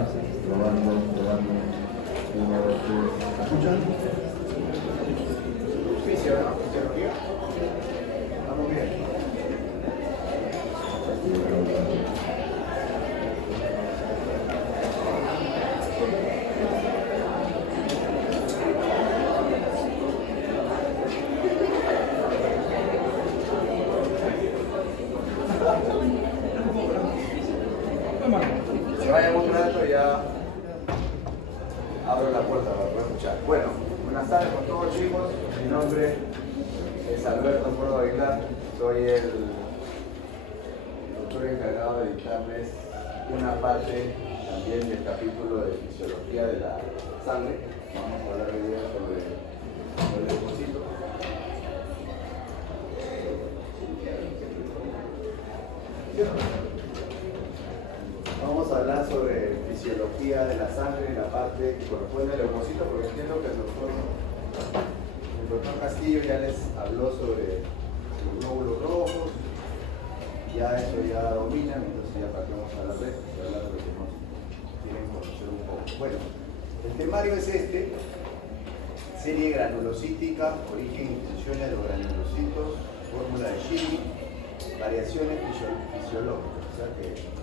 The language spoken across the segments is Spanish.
Probando, probando. 1, 2, 3. ¿Me escuchan? Fisiología, ¿no? Fisiología. Vamos bien. Se vayan un rato y ya abro la puerta para escuchar. Bueno, buenas tardes con todos, chicos. Mi nombre es Alberto Córdoba Aguilar. Soy el doctor encargado de dictarles una parte también del capítulo de fisiología de la sangre. Vamos a hablar hoy día sobre el leucocito. Vamos a hablar sobre fisiología de la sangre, la parte que corresponde al leucocito, porque entiendo que el doctor Castillo ya les habló sobre los glóbulos rojos, ya eso ya dominan, entonces ya partimos a la red y hablar de lo que nos quieren conocer un poco. Bueno, el temario es este: serie granulocítica, origen y funciones de los granulocitos, fórmula de Schilling, variaciones fisiológicas. O sea que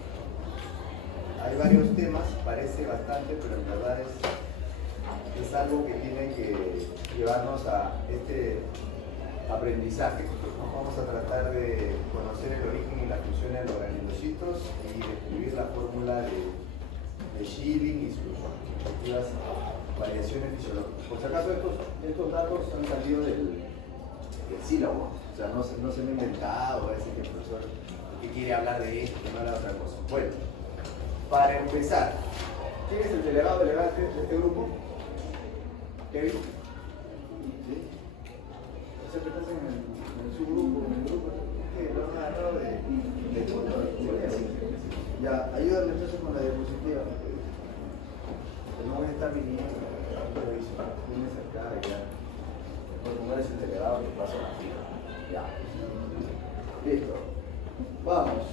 hay varios temas, parece bastante, pero en verdad es algo que tiene que llevarnos a este aprendizaje. Vamos a tratar de conocer el origen y la función de los granulocitos y describir la fórmula de Schilling y sus respectivas variaciones fisiológicas. Por si acaso estos datos han salido del sílabo, o sea, no se han inventado, a veces que el profesor que quiere hablar de esto, que no habla de otra cosa. Bueno, para empezar, ¿quién es el delegado elegante de este grupo? ¿Kevin? ¿Sí? Siempre estás en su grupo, en el grupo, que lo han agarrado de ya, ayúdame entonces con la diapositiva. No voy a estar viniendo, vienes acá y ya. Después como eres el delegado, te paso la fila. Ya. Listo. Vamos.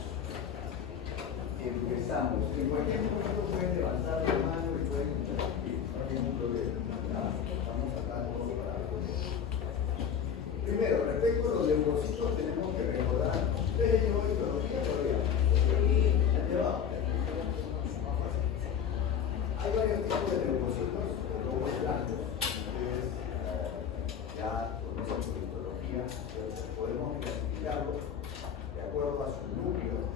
Empezamos. En cualquier momento pueden levantar la mano y pueden interrumpir. No hay ningún problema. Vamos acá todos para ver. Primero, respecto a los leucocitos, tenemos que recordar. ¿Ustedes llevan histología todavía? ¿Ya han llevado? Hay varios tipos de leucocitos, glóbulos blancos. Ustedes ya conocen su histología, podemos clasificarlos de acuerdo a su núcleo.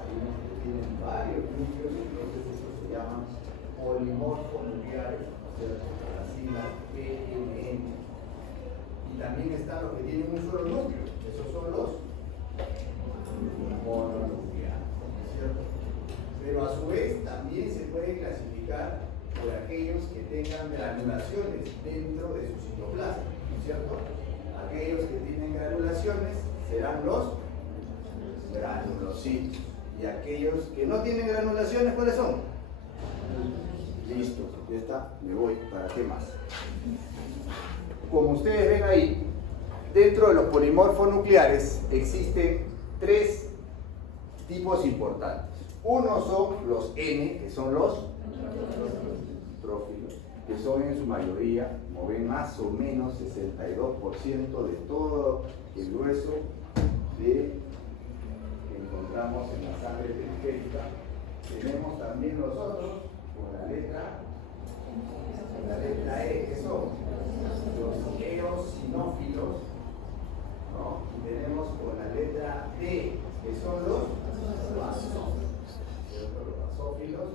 Hay unos que tienen varios núcleos, entonces estos se llaman polimorfonucleares, o sea, las siglas PNN. Y también están los que tienen un solo núcleo, esos son los mononucleares, ¿cierto? Pero a su vez también se puede clasificar por aquellos que tengan granulaciones dentro de su citoplasma, ¿cierto? Aquellos que tienen granulaciones serán los granulocitos. Y aquellos que no tienen granulaciones, ¿cuáles son? Listo, ya está, me voy, ¿para qué más? Como ustedes ven ahí, dentro de los polimorfonucleares existen tres tipos importantes. Uno son los N, que son los trófilos, que son en su mayoría, como ven, más o menos 62% de todo el grueso que encontramos en la sangre periférica. Tenemos también los otros con la letra E, que son los eosinófilos, ¿no? Y tenemos con la letra D, que son los basófilos. Los basófilos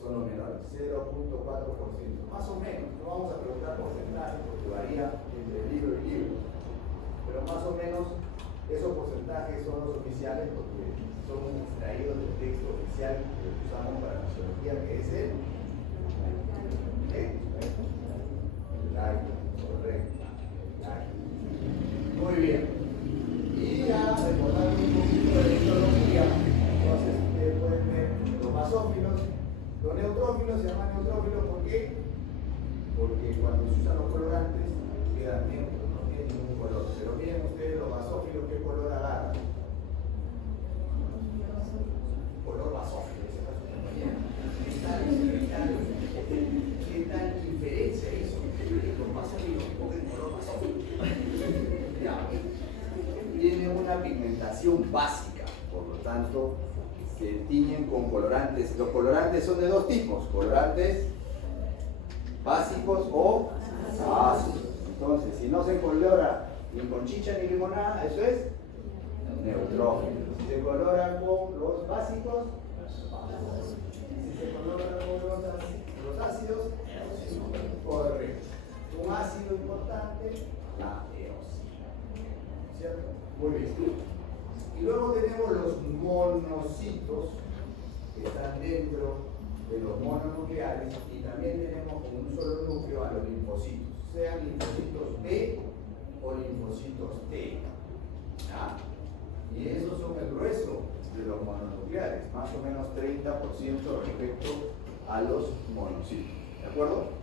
son los menores, 0.4%, más o menos. No vamos a preguntar porcentaje porque varía entre libro y libro, pero más o menos esos porcentajes son los oficiales porque son extraídos del texto oficial que usamos para la fisiología, que es el correcto. Muy bien. Y ya recordando un poquito de histología, entonces ustedes pueden ver los basófilos, los neutrófilos se llaman neutrófilos, ¿por qué? Porque cuando se usan los colorantes quedan neutros, no tienen ningún color. Pero miren ustedes los basófilos, ¿qué color agarran? Color basófilo, ese es su compañero. una pigmentación básica, por lo tanto se tiñen con colorantes. Los colorantes son de dos tipos, colorantes básicos o ácidos. Entonces, si no se colora ni con chicha ni limonada, eso es neutrógeno. Si se colora con los básicos, si se colora con los ácidos, correcto. Un ácido importante, la eosina. ¿Cierto? Muy bien. Y luego tenemos los monocitos que están dentro de los mononucleares, y también tenemos con un solo núcleo a los linfocitos, sean linfocitos B o linfocitos T. ¿Ah? Y esos son el grueso de los mononucleares, más o menos 30% respecto a los monocitos. ¿De acuerdo?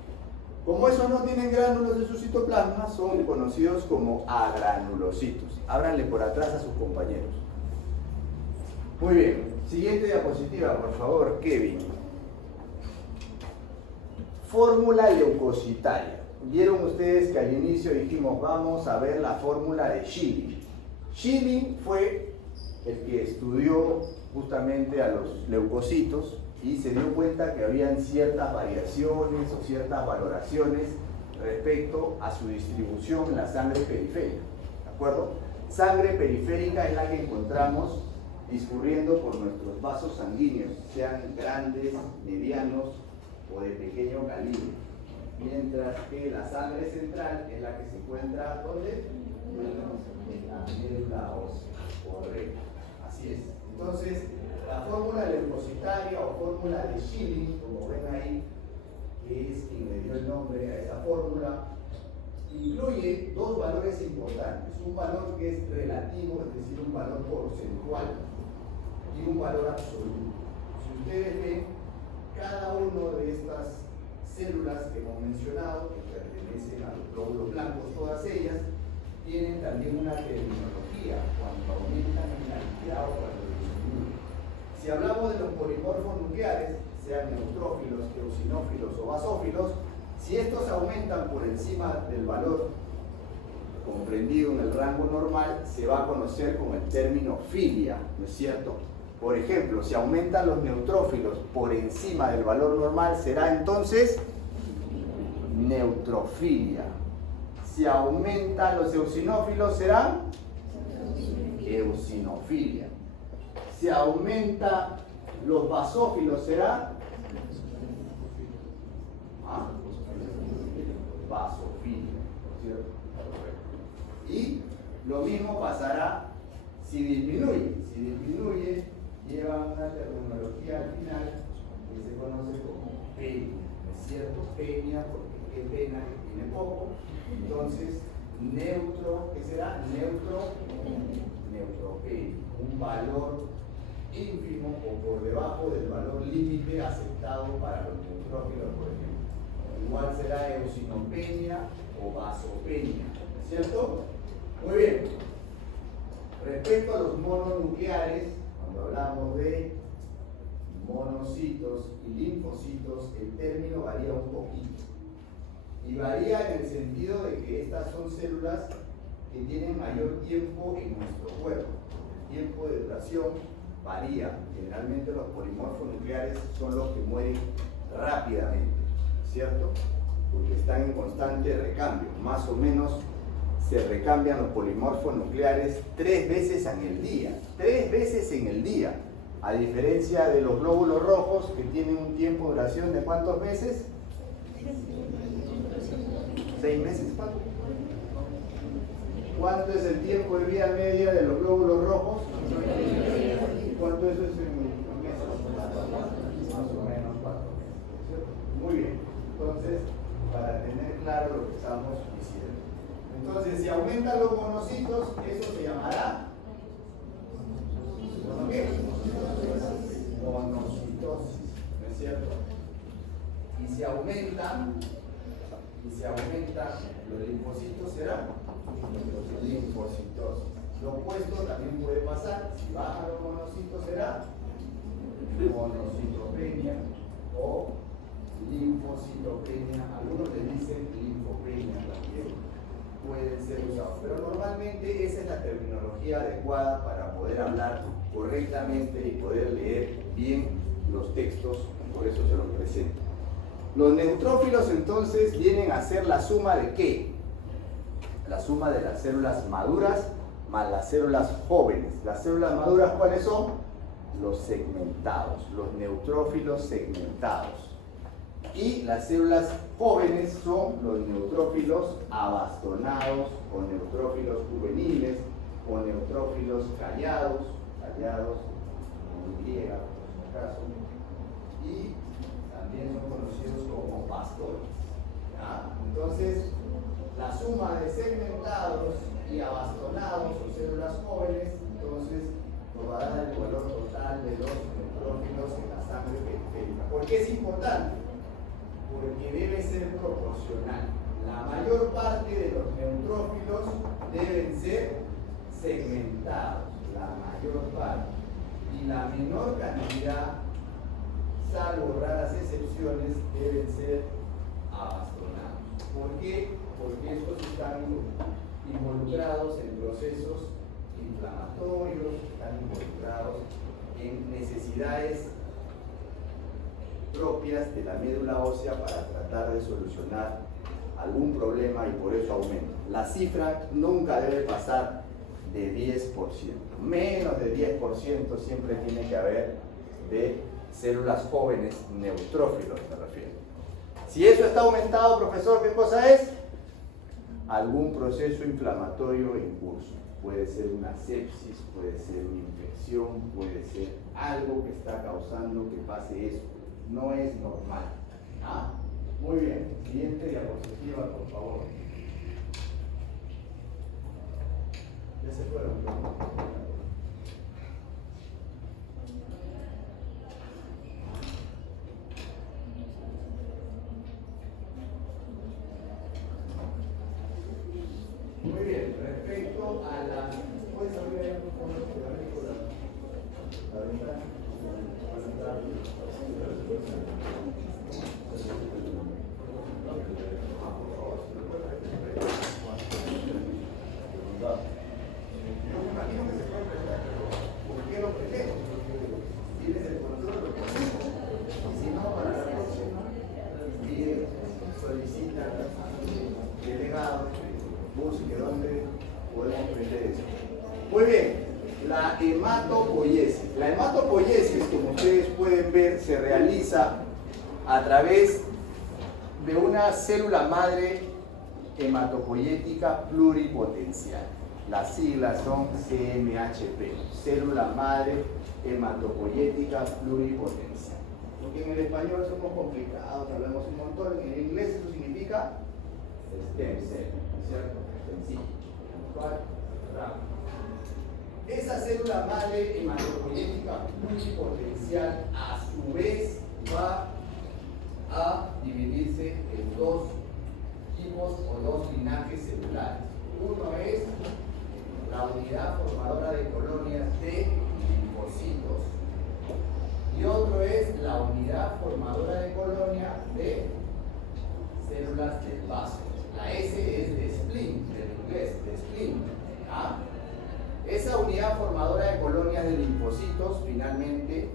Como esos no tienen gránulos en su citoplasma, son conocidos como agranulocitos. Ábranle por atrás a sus compañeros. Muy bien, siguiente diapositiva, por favor, Kevin. Fórmula leucocitaria. Vieron ustedes que al inicio dijimos, vamos a ver la fórmula de Schilling. Schilling fue el que estudió justamente a los leucocitos y se dio cuenta que habían ciertas variaciones o ciertas valoraciones respecto a su distribución en la sangre periférica. ¿De acuerdo? Sangre periférica es la que encontramos discurriendo por nuestros vasos sanguíneos, sean grandes, medianos o de pequeño calibre. Mientras que la sangre central es la que se encuentra, ¿dónde? En la médula ósea. Correcto. Así es. Entonces, la fórmula leucocitaria o fórmula de Schilling, como ven ahí, que es quien le dio el nombre a esa fórmula, incluye dos valores importantes. Un valor que es relativo, es decir, un valor porcentual, y un valor absoluto. Si ustedes ven, cada uno de estas células que hemos mencionado, que pertenecen a los glóbulos blancos, todas ellas, tienen también una terminología cuando aumentan en cantidad o cuando disminuyen. Si hablamos de los polimorfos nucleares, sean neutrófilos, eosinófilos o basófilos, si estos aumentan por encima del valor comprendido en el rango normal, se va a conocer con el término filia, ¿no es cierto? Por ejemplo, si aumentan los neutrófilos por encima del valor normal, será entonces neutrofilia. Si aumentan los eosinófilos, será eosinofilia. Si aumentan los basófilos, será basofilia. ¿Cierto? Y lo mismo pasará si disminuye. Si disminuye, lleva una terminología al final que se conoce como penia. ¿Es cierto? Penia, porque qué pena que tiene poco. Entonces, neutro, ¿qué será? Neutropenia. Un valor ínfimo o por debajo del valor límite aceptado para los neutrófilos, por ejemplo. Igual será eosinopenia o basopenia. ¿Es cierto? Muy bien. Respecto a los mononucleares, cuando hablamos de monocitos y linfocitos, el término varía un poquito. Y varía en el sentido de que estas son células que tienen mayor tiempo en nuestro cuerpo. El tiempo de duración varía. Generalmente los polimorfos nucleares son los que mueren rápidamente, ¿cierto? Porque están en constante recambio. Más o menos se recambian los polimorfos nucleares 3 veces en el día. 3 veces en el día. A diferencia de los glóbulos rojos que tienen un tiempo de duración de ¿cuántos meses? 6 meses. ¿Cuánto es el tiempo de vida media de los glóbulos rojos? ¿Cuánto eso es en meses? Más o menos 4 meses. Muy bien. Entonces, para tener claro lo que estamos diciendo. Entonces, si aumentan los monocitos, eso se llamará ¿qué? Monocitosis, ¿no es cierto? Y si aumentan los linfocitos, será linfocitosis. Lo opuesto también puede pasar. Si bajan los monocitos, será monocitopenia o linfocitopenia. Algunos le dicen linfopenia también. Pueden ser usados. Pero normalmente esa es la terminología adecuada para poder hablar correctamente y poder leer bien los textos, por eso se los presento. Los neutrófilos entonces vienen a ser la suma de ¿qué? La suma de las células maduras más las células jóvenes. Las células maduras, ¿cuáles son? Los segmentados, los neutrófilos segmentados. Y las células jóvenes son los neutrófilos abastonados o neutrófilos juveniles o neutrófilos callados con Y, por si acaso, y también son conocidos como pastores. ¿Ya? Entonces, la suma de segmentados y abastonados o células jóvenes, entonces nos va a dar el valor total de los neutrófilos en la sangre periférica. ¿Por qué es importante? Porque debe ser proporcional. La mayor parte de los neutrófilos deben ser segmentados, la mayor parte. Y la menor cantidad, salvo raras excepciones, deben ser abastonados. ¿Por qué? Porque estos están involucrados en procesos inflamatorios, están involucrados en necesidades propias de la médula ósea para tratar de solucionar algún problema y por eso aumenta. La cifra nunca debe pasar de 10%. Menos de 10% siempre tiene que haber de células jóvenes, neutrófilos me refiero. Si eso está aumentado, profesor, ¿qué cosa es? Algún proceso inflamatorio en curso. Puede ser una sepsis, puede ser una infección, puede ser algo que está causando que pase eso. No es normal. ¿Ah? Muy bien. Siguiente diapositiva, por favor. Ya se fueron. Muy bien. Respecto a la... ¿Puedes abrir la ventana? Muy bien, la hematopoiesis. La hematopoiesis, como ustedes pueden ver, se realiza a través de una célula madre hematopoyética pluripotencial. Las siglas son CMHP, célula madre hematopoyética pluripotencial. Porque en el español somos complicados, hablamos un montón, en inglés eso significa stem cell, ¿cierto? Sencillo. Esa célula madre hematopoyética pluripotencial a su vez va a dividirse en dos tipos o dos linajes celulares. Uno es la unidad formadora de colonias de linfocitos y otro es la unidad formadora de colonias de células del vaso. La S es de spleen, del inglés, de spleen. ¿Ah? Esa unidad formadora de colonias de linfocitos finalmente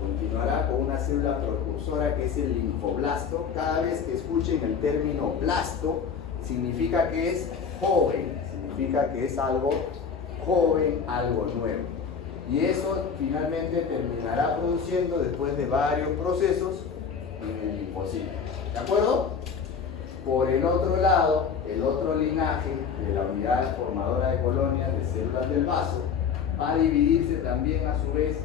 continuará con una célula precursora que es el linfoblasto. Cada vez que escuchen el término blasto, significa que es joven, significa que es algo joven, algo nuevo. Y eso finalmente terminará produciendo, después de varios procesos, en el linfocito. ¿De acuerdo? Por el otro lado, el otro linaje de la unidad formadora de colonias de células del vaso va a dividirse también a su vez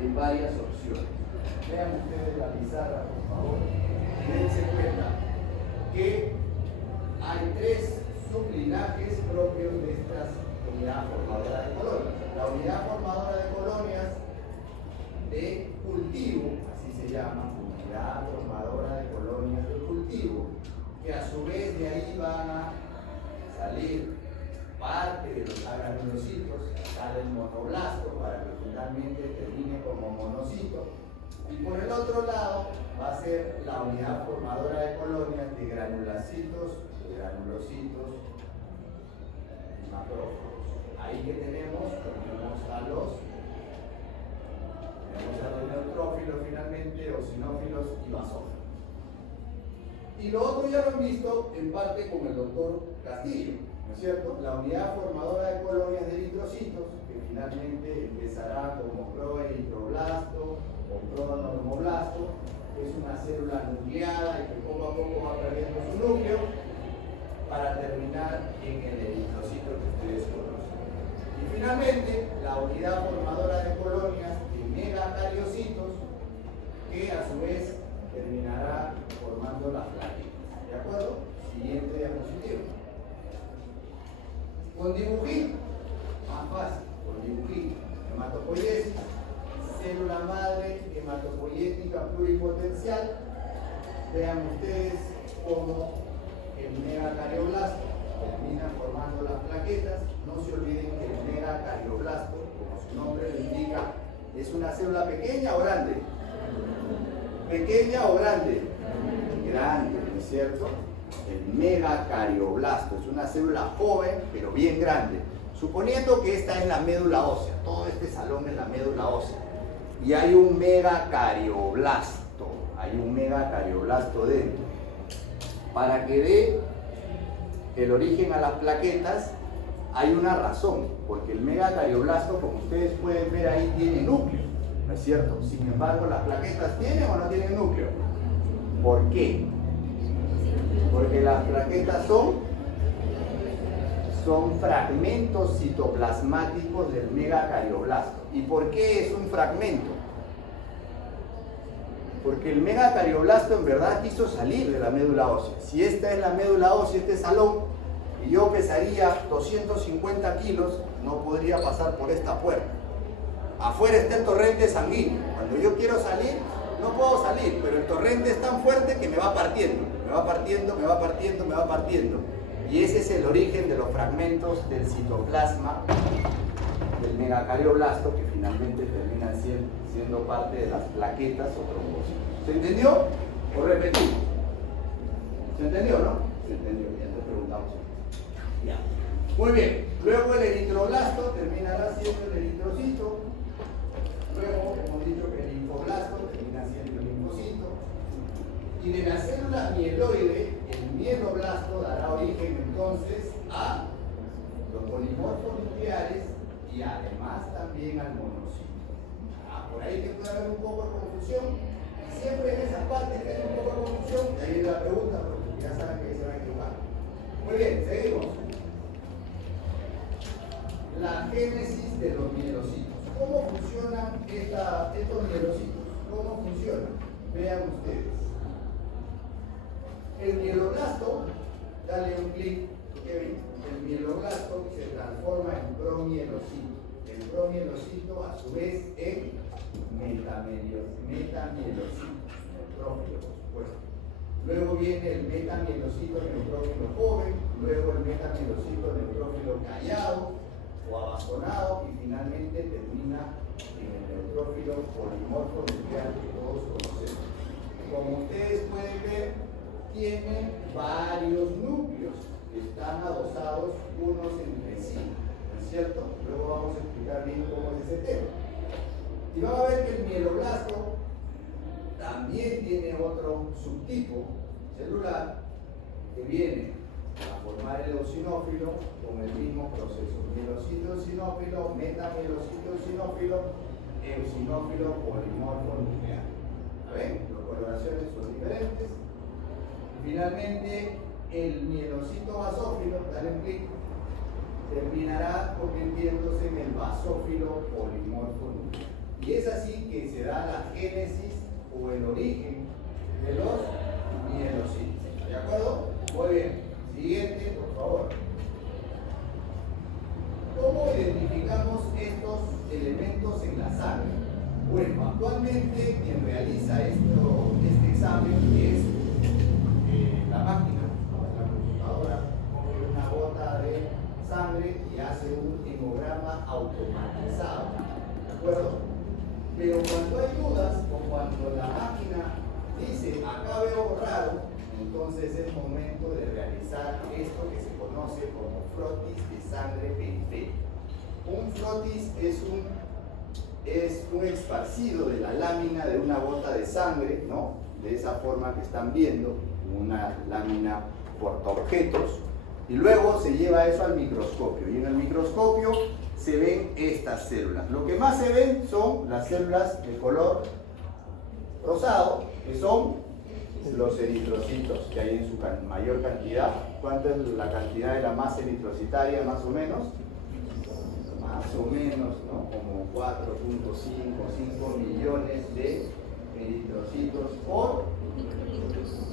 en varias opciones. Vean ustedes la pizarra, por favor. Dense cuenta que hay tres sublinajes propios de esta unidad formadora de colonias. La unidad formadora de colonias de cultivo, así se llama, unidad formadora de colonias de cultivo, que a su vez de ahí van a salir parte de los agranulocitos, sale el monoblasto para que finalmente termine como monocito, Y por el otro lado va a ser la unidad formadora de colonias de granulocitos y macrófagos. Ahí que tenemos a los neutrófilos finalmente, eosinófilos y basófilos. Y lo otro ya lo han visto en parte con el doctor Castillo, ¿no es cierto? La unidad formadora de colonias de eritrocitos, que finalmente empezará como proeritroblasto o pronormoblasto, que es una célula nucleada y que poco a poco va perdiendo su núcleo para terminar en el eritrocito que ustedes conocen. Y finalmente, la unidad formadora de colonias de megacariocitos, que a su vez terminará formando las plaquetas. ¿De acuerdo? Siguiente diapositiva. Con dibujito, más fácil, con dibujito. Hematopoiesis, célula madre hematopoyética pluripotencial. Vean ustedes cómo el megacardioblasto termina formando las plaquetas. No se olviden que el megacardioblasto, como su nombre lo indica, es una célula pequeña o grande. ¿Pequeña o grande? Grande, ¿no es cierto? El megacardioblasto es una célula joven, pero bien grande. Suponiendo que esta es la médula ósea, todo este salón es la médula ósea, y hay un megacardioblasto dentro. Para que dé el origen a las plaquetas, hay una razón, porque el megacardioblasto, como ustedes pueden ver ahí, tiene núcleo, ¿no es cierto? Sin embargo, ¿las plaquetas tienen o no tienen núcleo? ¿Por qué? Porque las plaquetas son fragmentos citoplasmáticos del megacardioblasto. ¿Y por qué es un fragmento? Porque el megacardioblasto en verdad quiso salir de la médula ósea. Si esta es la médula ósea, este salón, y yo pesaría 250 kilos, no podría pasar por esta puerta. Afuera está el torrente sanguíneo. Cuando yo quiero salir, no puedo salir, pero el torrente es tan fuerte que me va partiendo. Y ese es el origen de los fragmentos del citoplasma del megacardioblasto, que finalmente terminan siendo parte de las plaquetas o trombocitos. ¿Se entendió? ¿O repetimos? ¿Se entendió, no? Se entendió, ya te preguntamos. Ya. Muy bien. Luego el eritroblasto terminará siendo el eritrocito. Luego hemos dicho que el linfoblasto termina siendo el linfocito. Y de la célula mieloide, el mieloblasto dará origen entonces a los polimorfos nucleares y además también al monocito. Por ahí que puede haber un poco de confusión. Siempre en esas partes que hay un poco de confusión, de ahí la pregunta, porque ya saben que se van a equivocar. Muy bien, seguimos. La génesis de los mielocitos. ¿Cómo funcionan estos mielocitos? ¿Cómo funcionan? Vean ustedes. El mieloblasto, dale un clic, Kevin. El mieloblasto se transforma en promielocito. El promielocito, a su vez, en metamielocito, neutrófilo, por supuesto. Luego viene el metamielocito neutrófilo joven, luego el metamielocito neutrófilo callado o abastonado, y finalmente termina en el neutrófilo polimorfo nuclear que todos conocemos. Como ustedes pueden ver, tiene varios núcleos que están adosados unos entre sí, ¿no es cierto? Luego vamos a explicar bien cómo es ese tema. Y vamos a ver que el mieloblasto también tiene otro subtipo celular que viene a formar el eosinófilo con el mismo proceso. Mielocito eosinófilo, metamielocito eosinófilo, eosinófilo polimorfo nuclear. ¿Ven? Las coloraciones son diferentes. Finalmente, el mielocito basófilo, dale un clic, terminará convirtiéndose en el basófilo polimorfo nuclear. Y es así que se da la génesis o el origen de los mielocitos. ¿De acuerdo? Muy bien. Siguiente, por favor. ¿Cómo identificamos estos elementos en la sangre? Bueno, actualmente quien realiza este examen es la máquina, la computadora, coge una gota de sangre y hace un hemograma automatizado. ¿De acuerdo? Pero cuando hay dudas o cuando la máquina dice acá veo raro, entonces es momento de realizar esto que se conoce como frotis de sangre periférica. Un frotis es un esparcido de la lámina de una gota de sangre, ¿no? De esa forma que están viendo, una lámina portaobjetos, y luego se lleva eso al microscopio, y en el microscopio se ven estas células. Lo que más se ven son las células de color rosado, que son los eritrocitos que hay en su mayor cantidad. ¿Cuánta es la cantidad de la masa eritrocitaria más o menos? Más o menos, ¿no? Como 4.5 millones de eritrocitos por microlitro.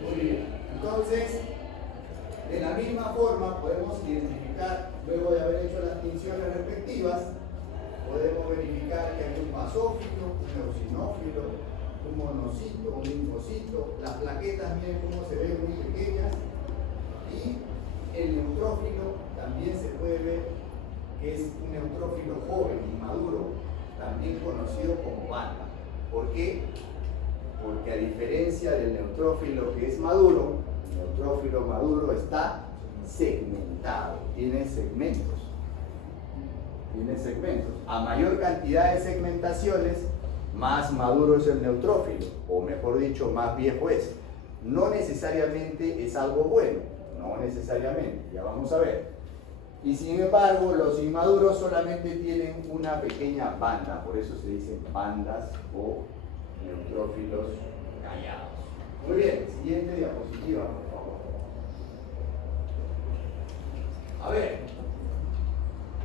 Muy bien. Entonces, de la misma forma podemos identificar, luego de haber hecho las tinciones respectivas, podemos verificar que hay un basófilo, un eosinófilo, un monocito, un linfocito. Las plaquetas, miren cómo se ven muy pequeñas. Y el neutrófilo también se puede ver que es un neutrófilo joven, inmaduro, también conocido como banda. ¿Por qué? Porque a diferencia del neutrófilo que es maduro, el neutrófilo maduro está segmentado, tiene segmentos. A mayor cantidad de segmentaciones, más maduro es el neutrófilo, o mejor dicho, más viejo es. No necesariamente es algo bueno, no necesariamente, ya vamos a ver. Y sin embargo, los inmaduros solamente tienen una pequeña banda, por eso se dicen bandas o neutrófilos callados. Muy bien, siguiente diapositiva, por favor. A ver,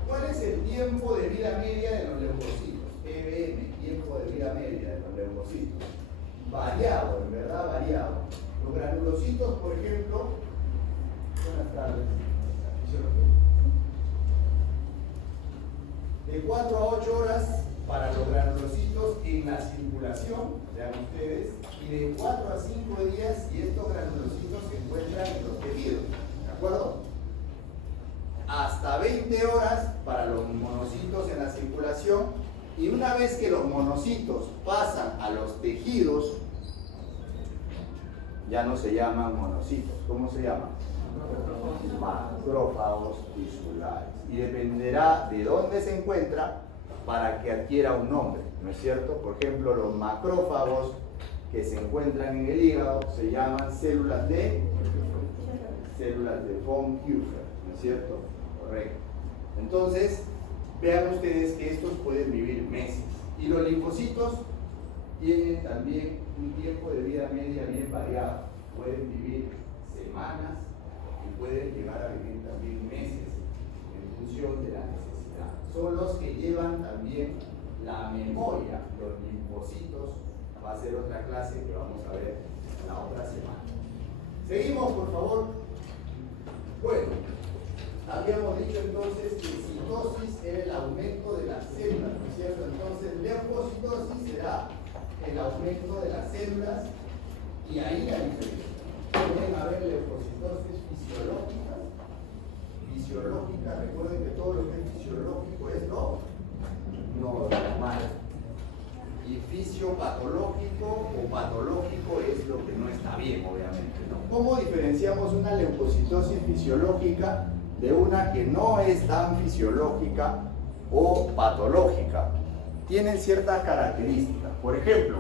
¿cuál es el tiempo de vida media de los leucocitos? TBM, tiempo de vida media de los leucocitos. Variado, en verdad variado. Los granulocitos, por ejemplo, buenas tardes. De 4 a 8 horas para los granulocitos en la circulación, vean ustedes, y de 4 a 5 días si estos granulocitos se encuentran en los tejidos, ¿de acuerdo? Hasta 20 horas para los monocitos en la circulación, y una vez que los monocitos pasan a los tejidos, ya no se llaman monocitos, ¿cómo se llaman? Macrófagos tisulares. Y dependerá de dónde se encuentra para que adquiera un nombre, ¿no es cierto? Por ejemplo, los macrófagos que se encuentran en el hígado se llaman células de von Kühler, ¿no es cierto? Correcto. Entonces, vean ustedes que estos pueden vivir meses. Y los linfocitos tienen también un tiempo de vida media bien variado. Pueden vivir semanas y pueden llegar a vivir también meses en función de la necesidad. Son los que llevan también la memoria, los linfocitos. Va a ser otra clase que vamos a ver la otra semana. Seguimos, por favor. Bueno, habíamos dicho entonces que citosis era el aumento de las células, ¿no es cierto? Entonces, leucocitosis será el aumento de las células, y ahí la diferencia. Pueden haber leucocitosis fisiológicas, recuerden que todo lo que es fisiológico es lo normal. Y fisiopatológico o patológico es lo que no está bien, obviamente, ¿no? ¿Cómo diferenciamos una leucocitosis fisiológica de una que no es tan fisiológica o patológica? Tienen ciertas características. Por ejemplo,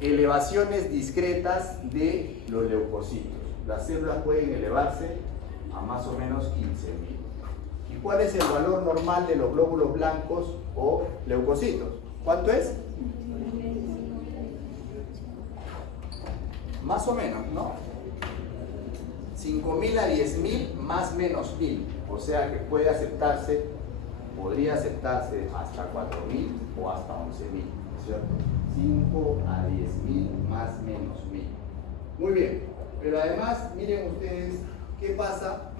elevaciones discretas de los leucocitos. Las células pueden elevarse a más o menos 15.000. ¿Y cuál es el valor normal de los glóbulos blancos o leucocitos? ¿Cuánto es? Más o menos, ¿no? 5.000 a 10.000 más menos 1.000. O sea que puede aceptarse, podría aceptarse hasta 4.000 o hasta 11.000, ¿cierto? 5 a 10.000 más menos 1.000. Muy bien, pero además miren ustedes qué pasa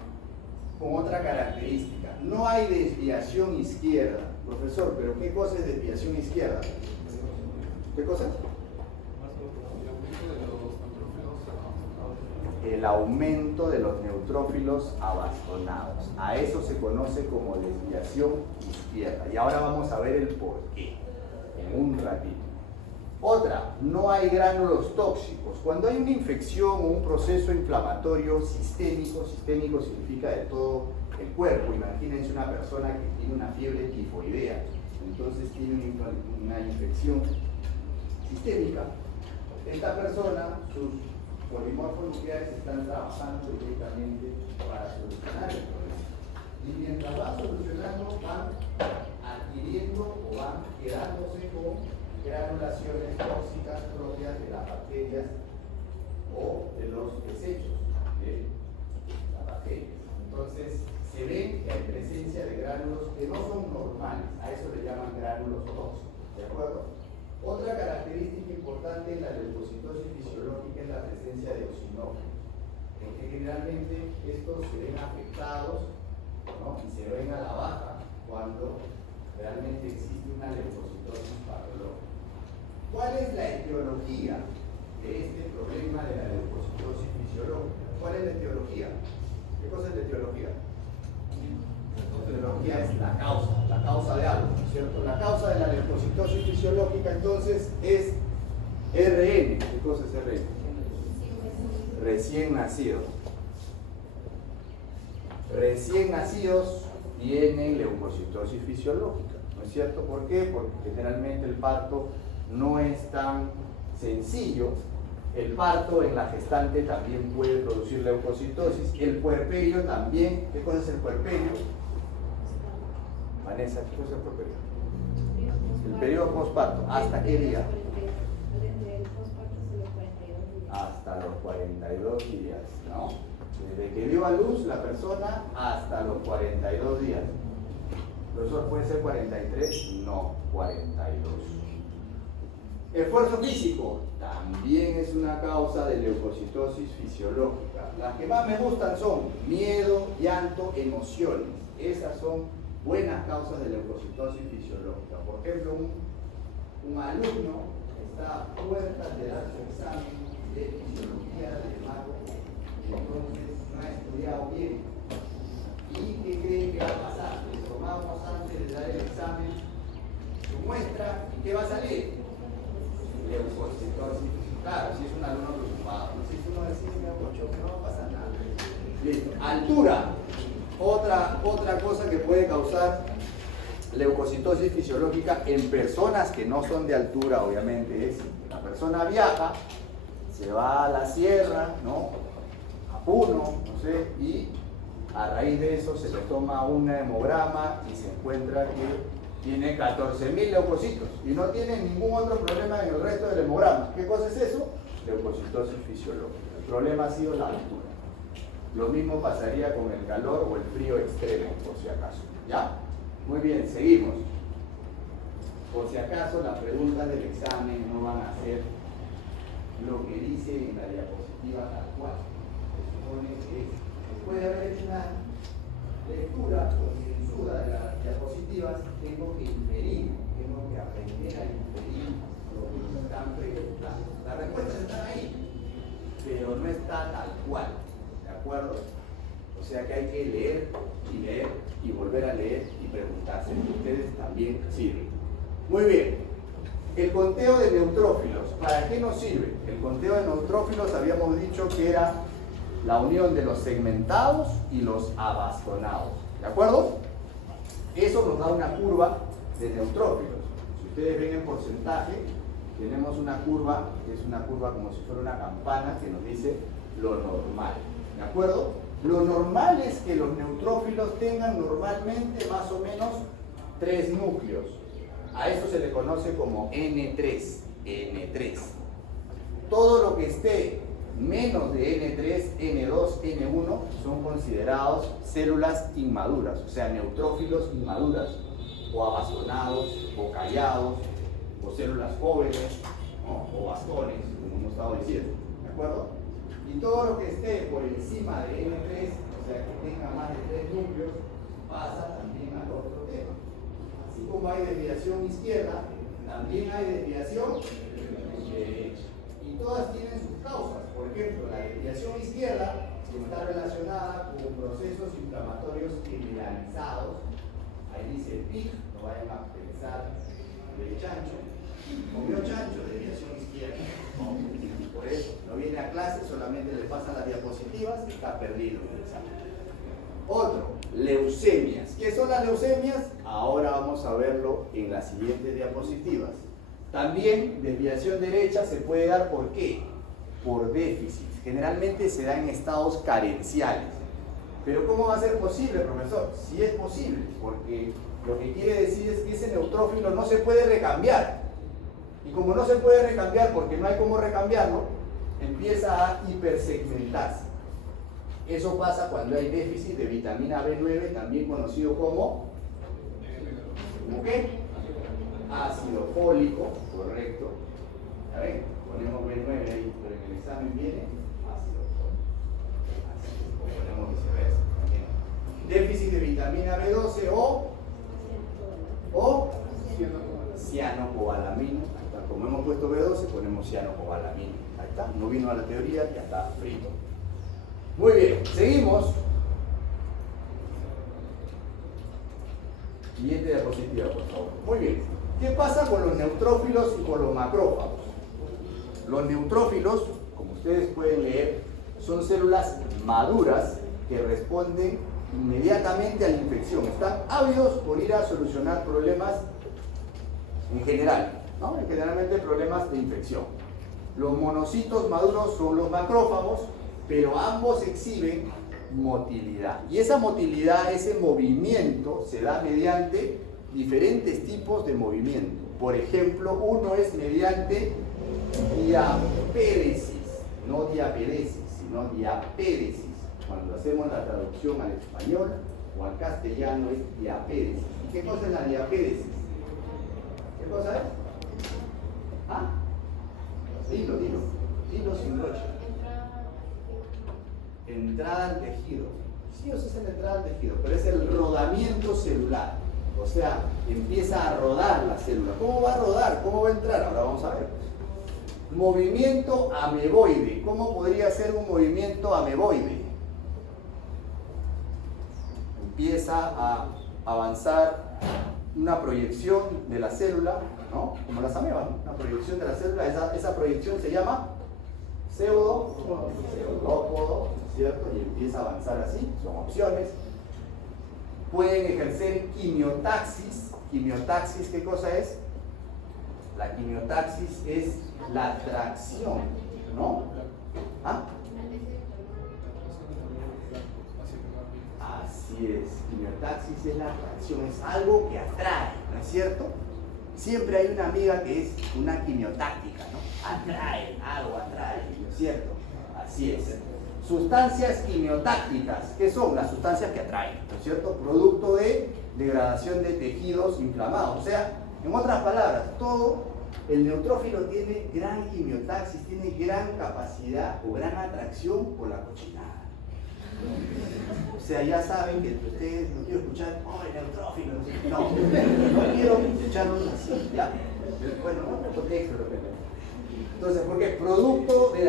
con otra característica. No hay desviación izquierda. Profesor, ¿pero qué cosa es desviación izquierda? ¿Qué cosa? el aumento de los neutrófilos abastonados. A eso se conoce como desviación izquierda. Y ahora vamos a ver el porqué en un ratito. Otra, no hay gránulos tóxicos. Cuando hay una infección o un proceso inflamatorio sistémico, sistémico significa de todo el cuerpo. Imagínense una persona que tiene una fiebre tifoidea, entonces tiene una infección sistémica. Esta persona, sus polimorfos nucleares están trabajando directamente para solucionar el problema. Y mientras van solucionando, van adquiriendo o van quedándose con granulaciones tóxicas propias de las bacterias o de los desechos de las bacterias. Entonces, se ve que hay presencia de gránulos que no son normales, a eso le llaman gránulos tóxicos, ¿de acuerdo? Otra característica importante en la leucocitosis fisiológica es la presencia de eosinógenos, que generalmente estos se ven afectados, ¿no? Y se ven a la baja cuando realmente existe una leucocitosis patológica. ¿Cuál es la etiología de este problema de la leucocitosis fisiológica? ¿Cuál es la etiología? ¿Qué cosa es la etiología? La etiología es la causa de algo, ¿no es cierto? La causa de la leucocitosis fisiológica entonces es RN. ¿Qué cosa es RN? Recién nacidos. Recién nacidos tienen leucocitosis fisiológica, ¿no es cierto? ¿Por qué? Porque generalmente el parto no es tan sencillo. El parto en la gestante también puede producir leucocitosis. El puerperio también. ¿Qué cosa es el puerperio? Vanessa, ¿qué cosa es el puerperio? El periodo postparto. ¿Hasta qué día? Hasta los 42 días, ¿no? Desde que dio a luz la persona hasta los 42 días. ¿Profesor, puede ser 43? No, 42. Esfuerzo físico también es una causa de leucocitosis fisiológica. Las que más me gustan son miedo, llanto, emociones. Esas son buenas causas de leucocitosis fisiológica. Por ejemplo, un alumno está a puertas de dar su examen de fisiología del mago y entonces no ha estudiado bien. ¿Y qué creen que va a pasar? Les tomamos antes de dar el examen su muestra y ¿qué va a salir? Leucocitosis. Claro, si es un alumno preocupado, no sé si uno decide que no pasa nada. Listo. Altura. Otra cosa que puede causar leucocitosis fisiológica en personas que no son de altura, obviamente, es la persona viaja, se va a la sierra, ¿no? A Puno, no sé, y a raíz de eso se le toma un hemograma y se encuentra que tiene 14.000 leucocitos y no tiene ningún otro problema en el resto del hemograma. ¿Qué cosa es eso? Leucocitosis fisiológica. El problema ha sido la altura. Lo mismo pasaría con el calor o el frío extremo, por si acaso. ¿Ya? Muy bien, seguimos. Por si acaso, las preguntas del examen no van a ser lo que dice en la diapositiva tal cual. Se supone que después de haber hecho una lectura concienzuda de las diapositivas, tengo que inferir, tengo que aprender a inferir lo que nos están preguntando. Las respuestas están ahí, pero no está tal cual, ¿de acuerdo? O sea que hay que leer y volver a leer y preguntarse. Ustedes también sirven. Muy bien. El conteo de neutrófilos, ¿para qué nos sirve? El conteo de neutrófilos habíamos dicho que era la unión de los segmentados y los abastonados. ¿De acuerdo? Eso nos da una curva de neutrófilos. Si ustedes ven en porcentaje, tenemos una curva, que es una curva como si fuera una campana, que nos dice lo normal. ¿De acuerdo? Lo normal es que los neutrófilos tengan normalmente más o menos 3 núcleos. A eso se le conoce como N3. N3. Todo lo que esté menos de N3, N2, N1 son considerados células inmaduras, o sea, neutrófilos inmaduras, o abastonados, o callados, o células jóvenes, ¿no? O bastones, como hemos estado diciendo. ¿De acuerdo? Y todo lo que esté por encima de N3, o sea, que tenga más de 3 núcleos, pasa también al otro tema. Así como hay desviación izquierda, también hay desviación derecha. Y todas tienen sus causas. Por ejemplo, la desviación izquierda con procesos inflamatorios generalizados. Ahí dice PIC, no vayan a pensar de chancho. Comió chancho, desviación izquierda. No, por eso, no viene a clase, solamente le pasan las diapositivas y está perdido en el examen. Otro, leucemias. ¿Qué son las leucemias? Ahora vamos a verlo en las siguientes diapositivas. También desviación derecha se puede dar ¿por qué? Por déficit. Generalmente se da en estados carenciales. Pero ¿cómo va a ser posible, profesor? Sí es posible, porque lo que quiere decir es que ese neutrófilo no se puede recambiar. Y como no se puede recambiar porque no hay cómo recambiarlo, empieza a hipersegmentarse. Eso pasa cuando hay déficit de vitamina B9, también conocido como ¿cómo qué? Ácido fólico, correcto. ¿Ya ven? Ponemos B9 ahí, pero en el examen viene ácido fólico. Así, o ponemos viceversa. Déficit de vitamina B12 o cianocobalamina. Como hemos puesto B12, ponemos cianocobalamina. Ahí está, no vino a la teoría, ya está frito. Muy bien, seguimos. Siguiente diapositiva, por favor. Muy bien. ¿Qué pasa con los neutrófilos y con los macrófagos? Los neutrófilos, como ustedes pueden leer, son células maduras que responden inmediatamente a la infección. Están ávidos por ir a solucionar problemas en general, ¿no? Generalmente problemas de infección. Los monocitos maduros son los macrófagos, pero ambos exhiben motilidad. Y esa motilidad, ese movimiento, se da mediante diferentes tipos de movimiento. Por ejemplo, uno es mediante diapédesis, no diapedesis, sino diapédesis. Cuando hacemos la traducción al español o al castellano es diapédesis. ¿Qué cosa es la diapédesis? ¿Qué cosa es? ¿Ah? Dilo sin roche. Entrada al tejido. Sí o sí es la entrada al tejido, pero es el rodamiento celular. O sea, empieza a rodar la célula. ¿Cómo va a rodar? ¿Cómo va a entrar? Ahora vamos a ver. Movimiento ameboide. ¿Cómo podría ser un movimiento ameboide? Empieza a avanzar una proyección de la célula, ¿no? Como las amebas, ¿no? Una proyección de la célula. Esa proyección se llama pseudópodo, ¿cierto? Y empieza a avanzar así, son opciones. Pueden ejercer quimiotaxis. ¿Quimiotaxis qué cosa es? La quimiotaxis es la tracción, ¿no? ¿Ah? Así es, quimiotaxis es la atracción, es algo que atrae, ¿no es cierto? Siempre hay una amiga que es una quimiotáctica, ¿no? Atrae, algo atrae, ¿no es cierto? Así es. Sustancias quimiotácticas, ¿qué son? Las sustancias que atraen, ¿no es cierto? Producto de degradación de tejidos inflamados. O sea, en otras palabras, todo el neutrófilo tiene gran quimiotaxis, tiene gran capacidad o gran atracción por la cochinada. O sea, ya saben que ustedes no quiero escuchar, oh, el neutrófilo. No quiero escucharlos así, ya. Bueno, no contexto, de repente. Entonces, porque es producto de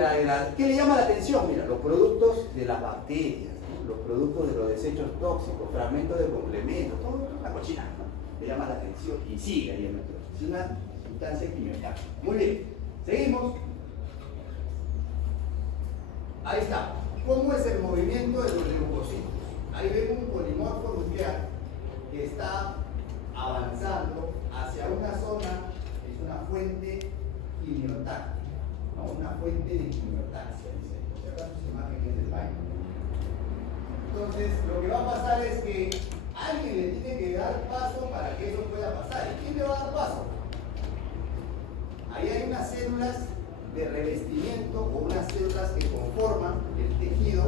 ¿qué le llama la atención? Mira, los productos de las bacterias, ¿no? Los productos de los desechos tóxicos, fragmentos de complementos, todo la cochinada, ¿no? Le llama la atención y sigue ahí el neutrófilo. Es una sustancia quimiotáctica. Muy bien, seguimos. Ahí está. ¿Cómo es el movimiento de los leucocitos? Ahí ven un polimorfo nuclear que está avanzando hacia una zona, es una fuente quimiotáctica, ¿no? Una fuente de quimiotaxia, dice. Si acaso esa imagen es del baño. Entonces, lo que va a pasar es que alguien le tiene que dar paso para que eso pueda pasar. ¿Y quién le va a dar paso? Ahí hay unas células de revestimiento o unas células que conforman el tejido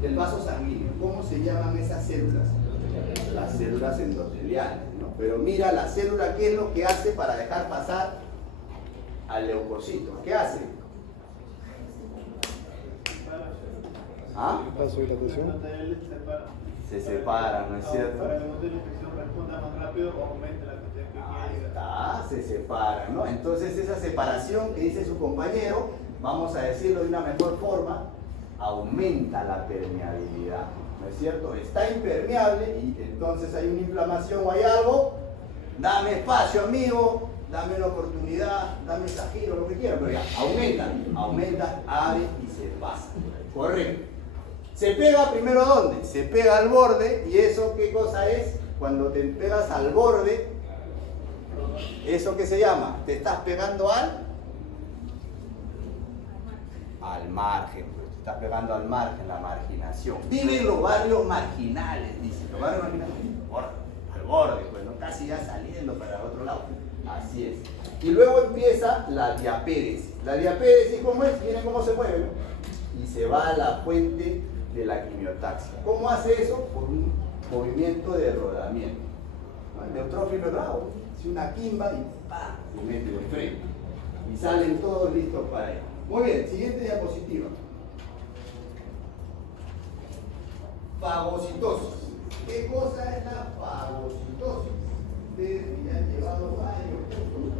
del vaso sanguíneo. ¿Cómo se llaman esas células? Las células endoteliales, ¿no? Pero mira la célula, ¿qué es lo que hace para dejar pasar al leucocito? ¿Qué hace? ¿Ah? Se separan, ¿no es cierto? Para que la infección responda más rápido o aumente la cantidad que Ahí está, se separan, ¿no? Entonces esa separación que dice su compañero, vamos a decirlo de una mejor forma, aumenta la permeabilidad. ¿no es cierto? Está impermeable y entonces hay una inflamación o hay algo. Dame espacio, amigo, dame una oportunidad, dame giro, lo que quieras, pero ya, aumenta, abre y se pasa. Correcto. ¿Se pega primero a dónde? Se pega al borde, y eso ¿qué cosa es? Cuando te pegas al borde, ¿eso qué se llama? Te estás pegando al margen, pues, te estás pegando al margen, la marginación. Vive en los barrios marginales, dice, los barrios marginales, al borde, pues, ¿no? Casi ya saliendo para el otro lado. Así es. Y luego empieza la diapéresis. La diapéresis, ¿cómo es? Miren cómo se mueve, ¿no? Y se va a la fuente de la quimiotaxia. ¿Cómo hace eso? Por un movimiento de rodamiento. ¿No? El neutrófilo es bravo. Si una quimba y ¡pam! Se mete de frente. Y salen todos listos para ello. Muy bien, siguiente diapositiva. Fagocitosis. ¿Qué cosa es la fagocitosis? Ustedes ya han llevado varios cursos.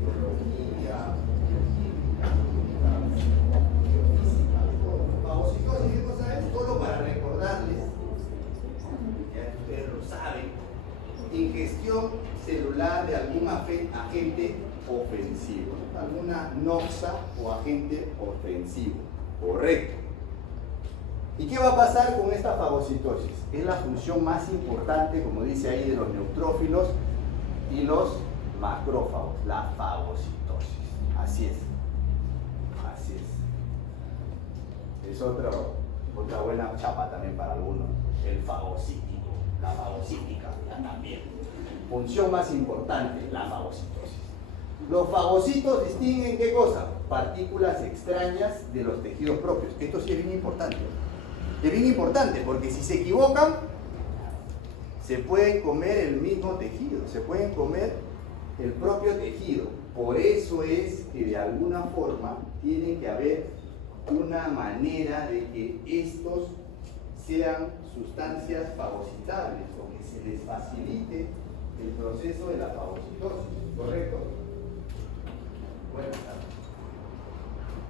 Biología, física, todo. Fagocitosis, ¿qué cosa es? Solo para recordarles, ya ustedes lo saben, ingestión celular de algún agente ofensivo, ¿no? Alguna noxa o agente ofensivo. Correcto. ¿Y qué va a pasar con esta fagocitosis? Es la función más importante, como dice ahí, de los neutrófilos y los macrófagos, la fagocitosis. Así es. Así es. Es otra buena chapa también para algunos. El fagocítico, la fagocítica también. Función más importante, la fagocitosis. Los fagocitos distinguen ¿qué cosa? Partículas extrañas de los tejidos propios. Esto sí es bien importante. Es bien importante porque si se equivocan, se pueden comer el mismo tejido, se pueden comer el propio tejido. Por eso es que de alguna forma tiene que haber una manera de que estos sean sustancias fagocitables o que se les facilite el proceso de la fagocitosis. ¿Correcto? Buenas tardes.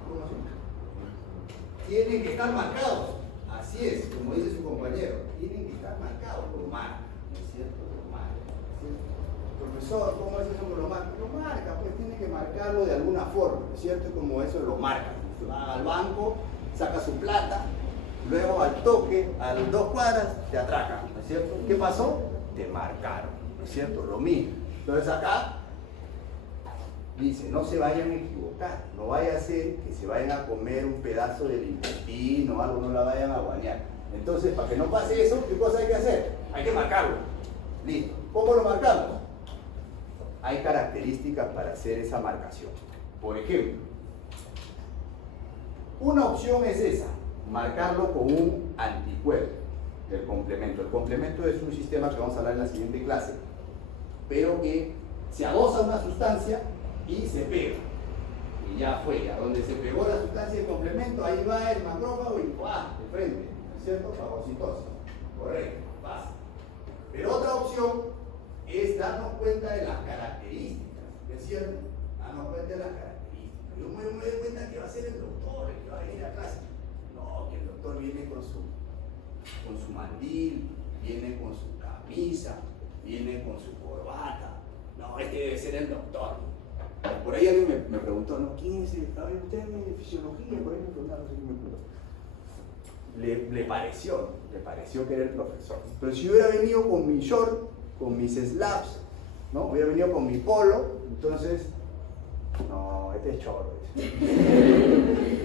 ¿Cómo se? Tienen que estar marcados. Así es, como dice su compañero, tienen que estar marcados, lo marca, ¿no es cierto? Lo marca, ¿no es cierto? Profesor, ¿cómo es eso que lo marca? Lo marca, pues tiene que marcarlo de alguna forma, ¿no es cierto? Como eso lo marca. Va al banco, saca su plata, luego al toque, a las 2 cuadras, te atracan, ¿no es cierto? ¿Qué pasó? Te marcaron, ¿no es cierto? Lo mismo. Entonces acá dice, no se vayan a equivocar, no vaya a ser que se vayan a comer un pedazo del intestino o algo, no la vayan a guanear. Entonces, para que no pase eso, ¿qué cosa hay que hacer? Hay que marcarlo. Listo. ¿Cómo lo marcamos? Hay características para hacer esa marcación. Por ejemplo, una opción es esa, marcarlo con un anticuerpo del complemento. El complemento es un sistema que vamos a hablar en la siguiente clase, pero que se adosa una sustancia y se pega. Y ya fue, a donde se pegó la sustancia de complemento, ahí va el macrófago y ¡pah! De frente, ¿no es cierto? Fagocitosis. Correcto, pasa. Pero otra opción es darnos cuenta de las características, ¿no es cierto? Darnos cuenta de las características. Yo me doy cuenta que va a ser el doctor el que va a venir a clase. No, que el doctor viene con su mandil, viene con su camisa, viene con su corbata. No, este debe ser el doctor. Por ahí alguien me preguntó, ¿no? ¿Quién es el? A ver, usted de fisiología, por ahí me preguntaron, no sé quién me preguntó. Le pareció que era el profesor. Pero si hubiera venido con mi short, con mis slaps, ¿no? Hubiera venido con mi polo, entonces, no, este es chorro.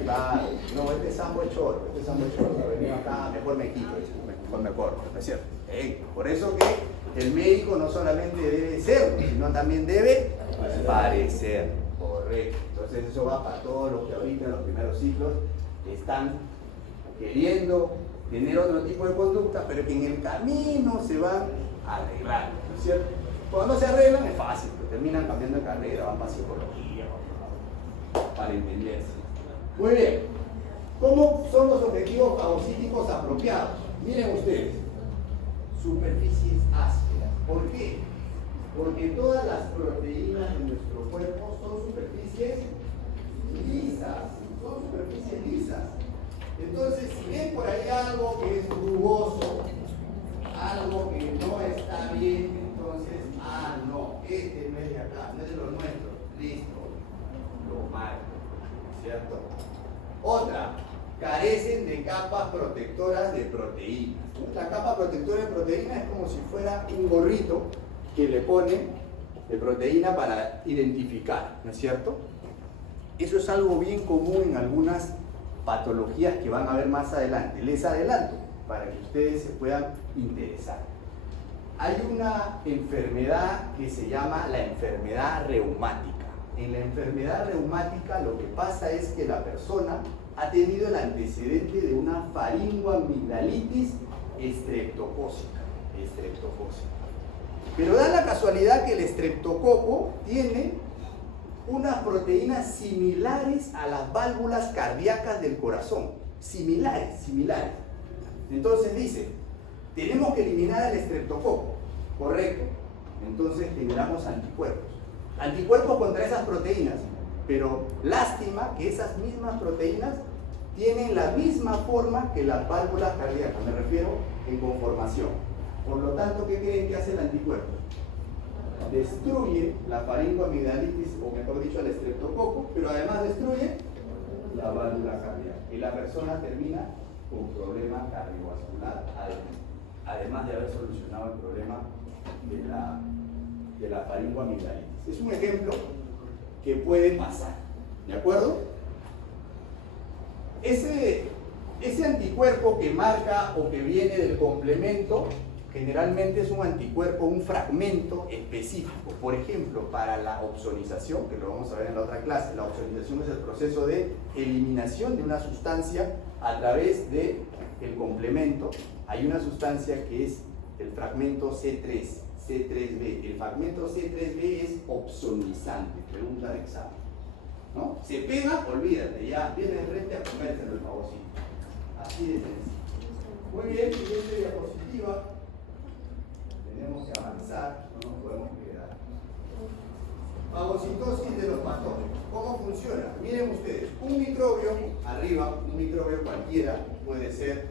Claro, no, este es sambo chorro, ha venido acá, mejor me quito, mejor me corto, ¿no es cierto? Por eso que el médico no solamente debe ser, sino también debe parecer. Correcto. Entonces eso va para todos los que ahorita en los primeros ciclos están queriendo tener otro tipo de conducta, pero que en el camino se van arreglando, ¿no es cierto? Cuando no se arreglan es fácil, pues terminan cambiando de carrera, van para psicología, para entenderse. Muy bien. ¿Cómo son los objetivos fagocíticos apropiados? Miren ustedes. Superficies ásperas. ¿Por qué? Porque todas las proteínas de nuestro cuerpo son superficies lisas. Entonces, si ven por ahí algo que es rugoso, carecen de capas protectoras de proteínas. La capa protectora de proteínas es como si fuera un gorrito que le pone de proteína para identificar, ¿no es cierto? Eso es algo bien común en algunas patologías que van a ver más adelante. Les adelanto para que ustedes se puedan interesar. Hay una enfermedad que se llama la enfermedad reumática. En la enfermedad reumática lo que pasa es que la persona ha tenido el antecedente de una faringoamigdalitis estreptocócica. Pero da la casualidad que el estreptococo tiene unas proteínas similares a las válvulas cardíacas del corazón. Similares. Entonces dice, tenemos que eliminar el estreptococo. Correcto. Entonces generamos anticuerpos. Anticuerpos contra esas proteínas. Pero lástima que esas mismas proteínas tienen la misma forma que las válvulas cardíacas. Me refiero en conformación. Por lo tanto, ¿qué creen que hace el anticuerpo? Destruye la faringoamigdalitis, o mejor dicho, el estreptococo, pero además destruye la válvula cardíaca. Y la persona termina con problema cardiovascular, además de haber solucionado el problema de la faringoamigdalitis. Es un ejemplo que puede pasar, ¿de acuerdo? Ese anticuerpo que marca o que viene del complemento generalmente es un anticuerpo, un fragmento específico. Por ejemplo, para la opsonización, que lo vamos a ver en la otra clase, la opsonización es el proceso de eliminación de una sustancia a través del complemento. Hay una sustancia que es el fragmento C3B. El fragmento C3B es opsonizante, pregunta de examen, ¿no? Se pega, olvídate, ya viene de frente a comérselo el favorcito. Así de sencillo. Muy bien, siguiente diapositiva. Tenemos que avanzar, no nos podemos quedar. Fagocitosis de los patógenos. ¿Cómo funciona? Miren ustedes, un microbio, arriba, un microbio cualquiera, puede ser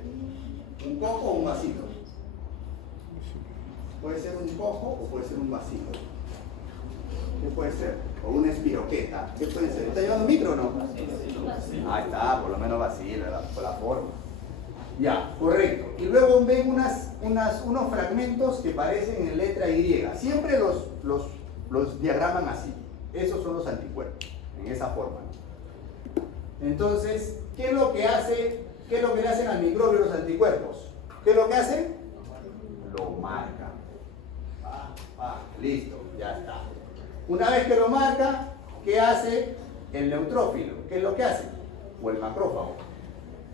un cojo o un vasito. Puede ser un cojo o puede ser un vasito. ¿Qué puede ser? O una espiroqueta. ¿Qué puede ser? ¿Está llevando micro o no? Ahí está, por lo menos vacío, por la forma. Ya, correcto. Y luego ven unos fragmentos que parecen en letra Y. Siempre los diagraman así. Esos son los anticuerpos, en esa forma. Entonces, ¿qué es lo que le hacen al microbio los anticuerpos? ¿Qué es lo que hacen? Lo marcan. Listo, ya está. Una vez que lo marca, ¿qué hace el neutrófilo? ¿Qué es lo que hace? O el macrófago.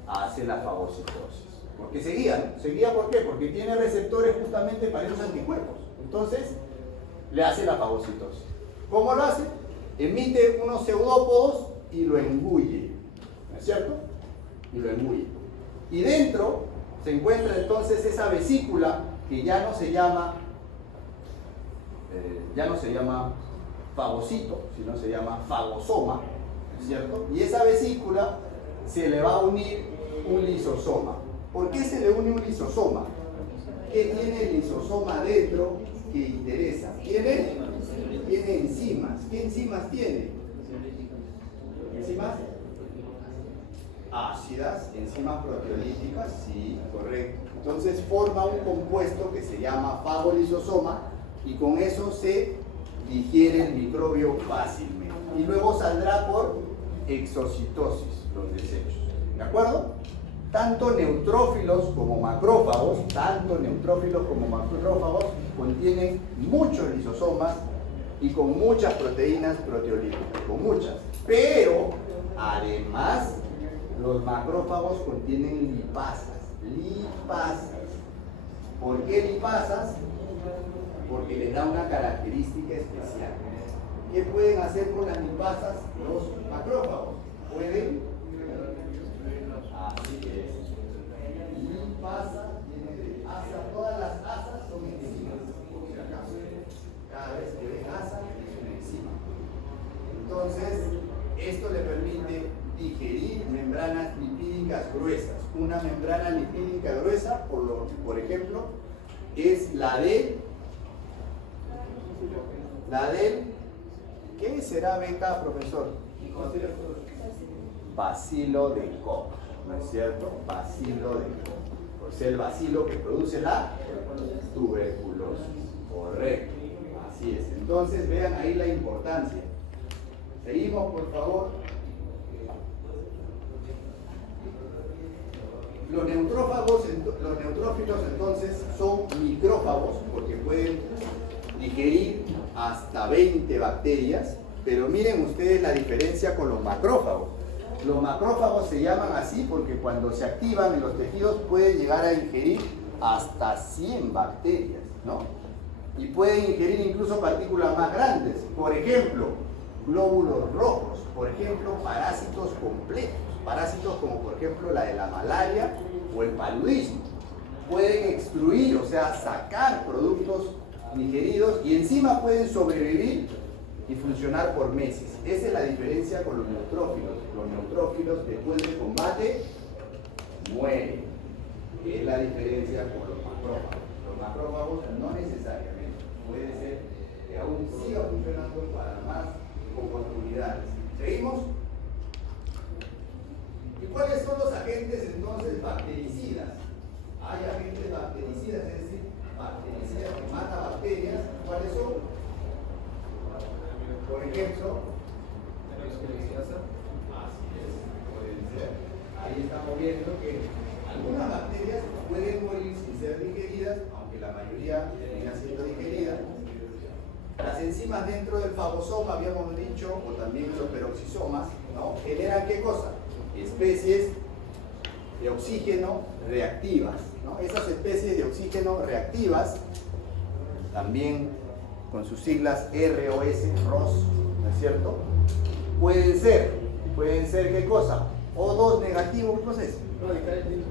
Hace la fagocitosis. Porque se guía, ¿no? ¿Se guía por qué? Porque tiene receptores justamente para esos anticuerpos. Entonces, le hace la fagocitosis. ¿Cómo lo hace? Emite unos pseudópodos y lo engulle. ¿No es cierto? Y lo engulle. Y dentro se encuentra entonces esa vesícula que ya no se llama fagocito, sino se llama fagosoma, ¿no es cierto? Y esa vesícula se le va a unir un lisosoma. ¿Por qué se le une un lisosoma? ¿Qué tiene el lisosoma dentro que interesa? Tiene enzimas. ¿Qué enzimas tiene? ¿Enzimas? Ácidas, enzimas proteolíticas, sí, correcto. Entonces forma un compuesto que se llama fagolisosoma y con eso se digiere el microbio fácilmente. Y luego saldrá por exocitosis los desechos. ¿De acuerdo? Tanto neutrófilos como macrófagos contienen muchos lisosomas y con muchas proteínas proteolíticas, con muchas. Pero, además, los macrófagos contienen lipasas. ¿Por qué lipasas? Porque les da una característica especial. ¿Qué pueden hacer con las lipasas los macrófagos? Pueden, así es, lipasa, todas las asas son enzimas, por si acaso. Cada vez que ven asa es una enzima. Entonces, esto le permite digerir membranas lipídicas gruesas. Una membrana lipídica gruesa, por ejemplo, es la del ¿qué será, beca, profesor? Bacilo de Koch. ¿no es cierto? Bacilo de Koch. Por ser el bacilo que produce la tuberculosis. Correcto. Así es. Entonces vean ahí la importancia. Seguimos, por favor. Los neutrófilos entonces son micrófagos porque pueden digerir hasta 20 bacterias, pero miren ustedes la diferencia con los macrófagos. Los macrófagos se llaman así porque cuando se activan en los tejidos pueden llegar a ingerir hasta 100 bacterias, ¿no? Y pueden ingerir incluso partículas más grandes, por ejemplo, glóbulos rojos, por ejemplo, parásitos completos, parásitos como por ejemplo la de la malaria o el paludismo. Pueden extruir, o sea, sacar productos digeridos y encima pueden sobrevivir y funcionar por meses. Esa es la diferencia con los neutrófilos. Los neutrófilos después del combate mueren. Es la diferencia con los macrófagos. Los macrófagos no necesariamente. Puede ser que aún siga funcionando para más oportunidades. ¿Seguimos? ¿Y cuáles son los agentes entonces bactericidas? Hay agentes bactericidas, es decir, bactericidas que matan bacterias. ¿Cuáles son? Por ejemplo, así es, pueden ser. Ahí estamos viendo que algunas bacterias pueden morir sin ser digeridas, aunque la mayoría termina siendo digerida. Las enzimas dentro del fagosoma, habíamos dicho, o también los peroxisomas, ¿no? Generan ¿qué cosa? Especies de oxígeno reactivas, ¿no? Esas especies de oxígeno reactivas, también con sus siglas ROS, ¿no es cierto? Pueden ser ¿qué cosa? O2 negativo, ¿qué cosa es? Radicales libres.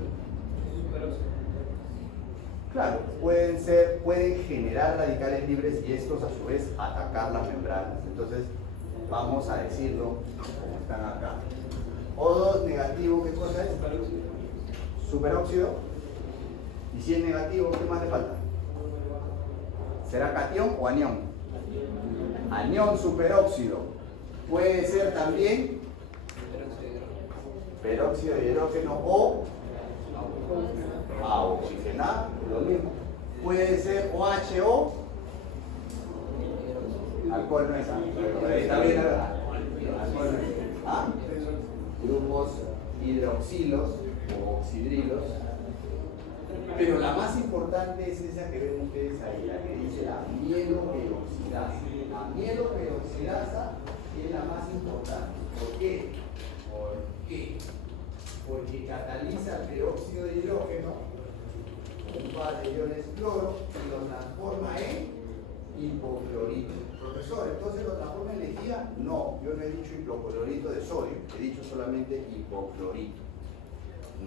Claro, pueden generar radicales libres y estos a su vez atacar las membranas. Entonces, vamos a decirlo como están acá. O2 negativo, ¿qué cosa es? Superóxido. Y si es negativo, ¿qué más le falta? ¿Será catión o anión? Anión superóxido. Puede ser también peróxido de hidrógeno o oxigenado, lo mismo. Puede ser OHO. Alcohol no es. Está bien, alcohol no es. ¿Ah? Grupos hidroxilos o oxidrilos. Pero la más importante es esa que ven ustedes ahí, la que dice la mieloperoxidasa. La mieloperoxidasa es la más importante. ¿Por qué? Porque cataliza el peróxido de hidrógeno con un par de iones cloro y lo transforma en hipoclorito. Profesor, ¿entonces lo transforma en lejía? No, yo no he dicho hipoclorito de sodio, he dicho solamente hipoclorito.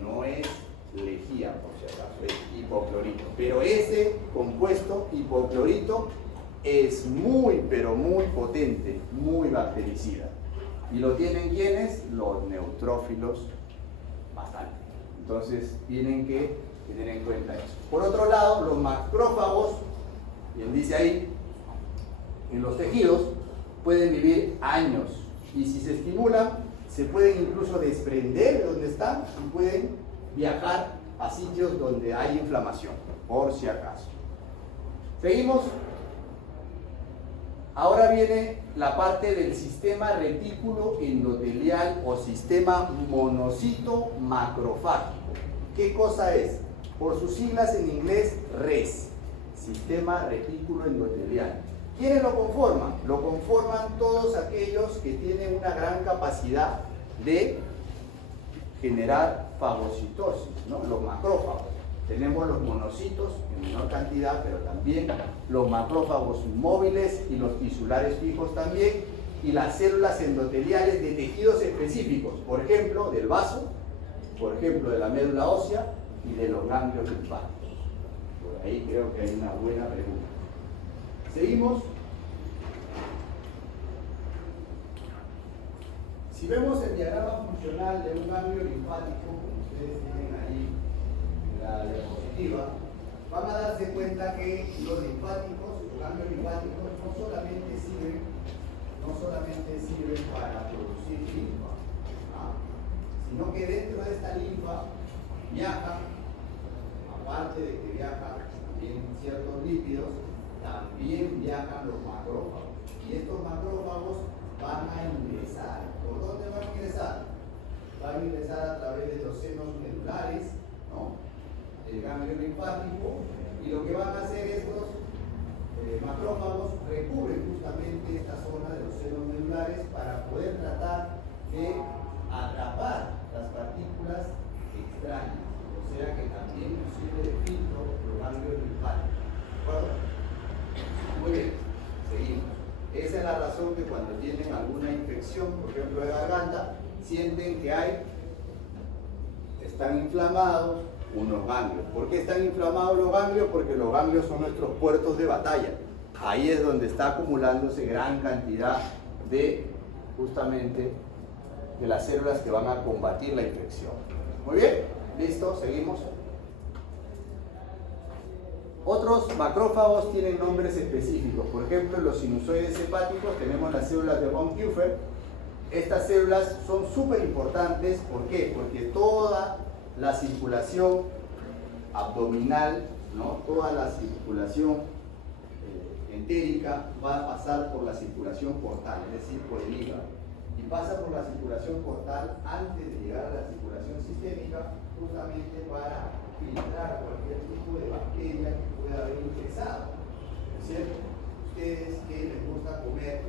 No es lejía, por si acaso, es hipoclorito. Pero ese compuesto, hipoclorito, es muy, pero muy potente, muy bactericida. ¿Y lo tienen quiénes? Los neutrófilos, bastante. Entonces, tienen que tener en cuenta eso. Por otro lado, los macrófagos, bien dice ahí, en los tejidos, pueden vivir años. Y si se estimulan, se pueden incluso desprender de donde están y pueden viajar a sitios donde hay inflamación, por si acaso. ¿Seguimos? Ahora viene la parte del sistema retículo endotelial o sistema monocito macrofágico. ¿Qué cosa es? Por sus siglas en inglés, RES, sistema retículo endotelial. ¿Quiénes lo conforman? Lo conforman todos aquellos que tienen una gran capacidad de generar fagocitosis, ¿no? Los macrófagos. Tenemos los monocitos en menor cantidad, pero también los macrófagos móviles y los tisulares fijos también, y las células endoteliales de tejidos específicos, por ejemplo, del vaso, por ejemplo, de la médula ósea y de los ganglios linfáticos. Por ahí creo que hay una buena pregunta. Seguimos. Si vemos el diagrama funcional de un ganglio linfático, como ustedes tienen ahí en la diapositiva, van a darse cuenta que los linfáticos, los ganglios linfáticos, no solamente sirven para producir linfa, sino que dentro de esta linfa viajan, aparte de que viajan también ciertos lípidos, también viajan los macrófagos. Y estos macrófagos van a ingresar. ¿Por dónde van a ingresar? Van a ingresar a través de los senos medulares, ¿no? El ganglio linfático, y lo que van a hacer estos macrófagos recubren justamente esta zona de los senos medulares para poder tratar de atrapar las partículas extrañas, o sea que también nos sirve de filtro los ganglios linfáticos. ¿De acuerdo? Muy bien, seguimos. Esa es la razón que cuando tienen alguna infección, por ejemplo de garganta, sienten que están inflamados unos ganglios. ¿Por qué están inflamados los ganglios? Porque los ganglios son nuestros puertos de batalla. Ahí es donde está acumulándose gran cantidad de, justamente, de las células que van a combatir la infección. Muy bien, listo, seguimos. Otros macrófagos tienen nombres específicos. Por ejemplo, en los sinusoides hepáticos tenemos las células de von Kupffer. Estas células son súper importantes. ¿Por qué? Porque toda la circulación abdominal, ¿no? Toda la circulación entérica va a pasar por la circulación portal, es decir, por el hígado. Y pasa por la circulación portal antes de llegar a la circulación sistémica, justamente para filtrar cualquier tipo de bacteria que pueda haber ingresado. ¿Cierto? Ustedes que les gusta comer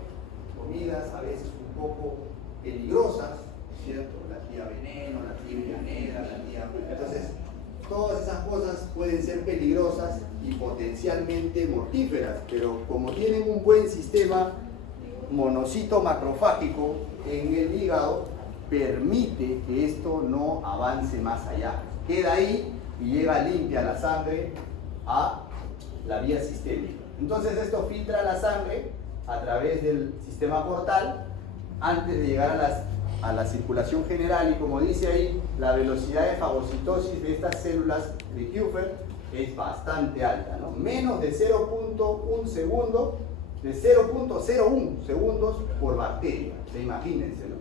comidas a veces un poco peligrosas, ¿cierto? La tía veneno, la tía negra, la tía... Entonces, todas esas cosas pueden ser peligrosas y potencialmente mortíferas, pero como tienen un buen sistema monocito macrofágico en el hígado, permite que esto no avance más allá. Queda ahí y llega limpia la sangre a la vía sistémica. Entonces esto filtra la sangre a través del sistema portal antes de llegar a la circulación general, y como dice ahí, la velocidad de fagocitosis de estas células de Kupffer es bastante alta, ¿no? Menos de 0.1 segundo, de 0.01 segundos por bacteria. Imagínense, ¿no?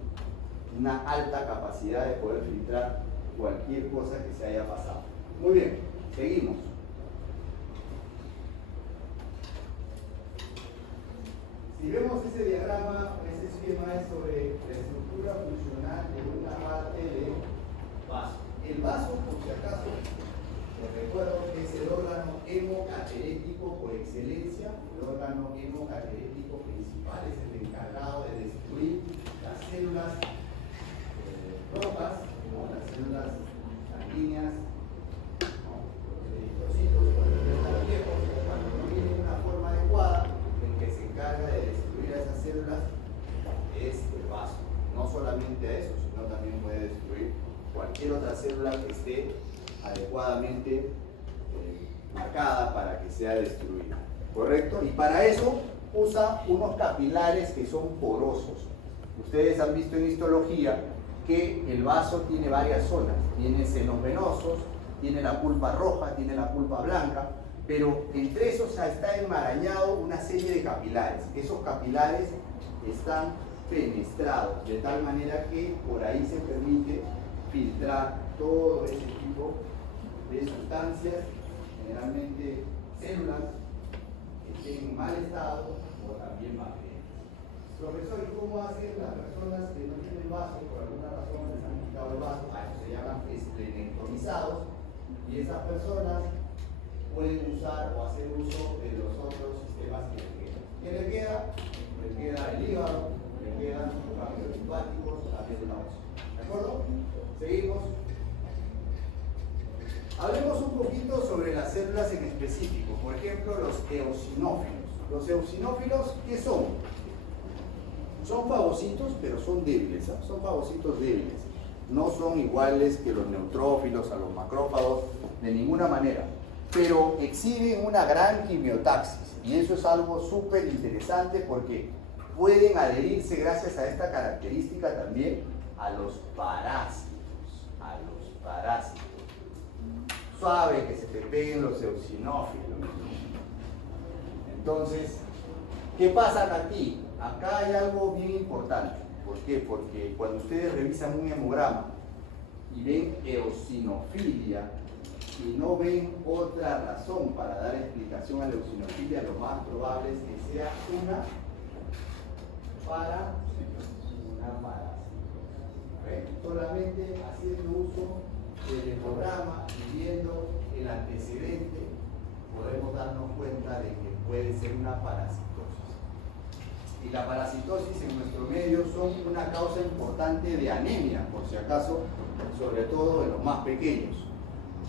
Una alta capacidad de poder filtrar cualquier cosa que se haya pasado. Muy bien, seguimos. Si vemos ese diagrama, ese esquema es sobre la estructura funcional de una parte del vaso. El vaso, por si acaso, les recuerdo que es el órgano hemocaterético por excelencia. El órgano hemocaterético principal es el encargado de destruir las células rojas, ¿no? Las células sanguíneas, ¿no? Los eritrocitos, cuando ya están viejos, cuando no tienen una forma adecuada, el que se encarga de destruir a esas células es el vaso. No solamente a eso, sino también puede destruir cualquier otra célula que esté adecuadamente marcada para que sea destruida. ¿Correcto? Y para eso usa unos capilares que son porosos. Ustedes han visto en histología que el vaso tiene varias zonas. Tiene senos venosos, tiene la pulpa roja, tiene la pulpa blanca, pero entre esos está enmarañado una serie de capilares. Esos capilares están fenestrados, de tal manera que por ahí se permite filtrar todo ese tipo de sustancias, generalmente células que estén en mal estado o también bacterias. Profesor, ¿y cómo hacen las personas que no tienen vaso, por alguna razón les han quitado el vaso? A eso se llaman esplenectomizados, y esas personas pueden usar o hacer uso de los otros sistemas que les quedan. ¿Qué les queda? Les queda el hígado, les quedan los ganglios linfáticos, la médula ósea. ¿De acuerdo? Seguimos. Hablemos un poquito sobre las células en específico. Por ejemplo, los eosinófilos. Los eosinófilos, ¿qué son? Son fagocitos, pero son débiles, ¿eh? Son fagocitos débiles. No son iguales que los neutrófilos, a los macrófagos, de ninguna manera. Pero exhiben una gran quimiotaxis. Y eso es algo súper interesante porque pueden adherirse, gracias a esta característica, también a los parásitos. A los parásitos. Suave que se te peguen los eosinófilos. Entonces, ¿qué pasa aquí? Acá hay algo bien importante. ¿Por qué? Porque cuando ustedes revisan un hemograma y ven eosinofilia y no ven otra razón para dar explicación a la eosinofilia, lo más probable es que sea una parasitosis. Solamente haciendo uso del hemograma y viendo el antecedente podemos darnos cuenta de que puede ser una parasitosis. Y la parasitosis en nuestro medio son una causa importante de anemia, por si acaso, sobre todo en los más pequeños.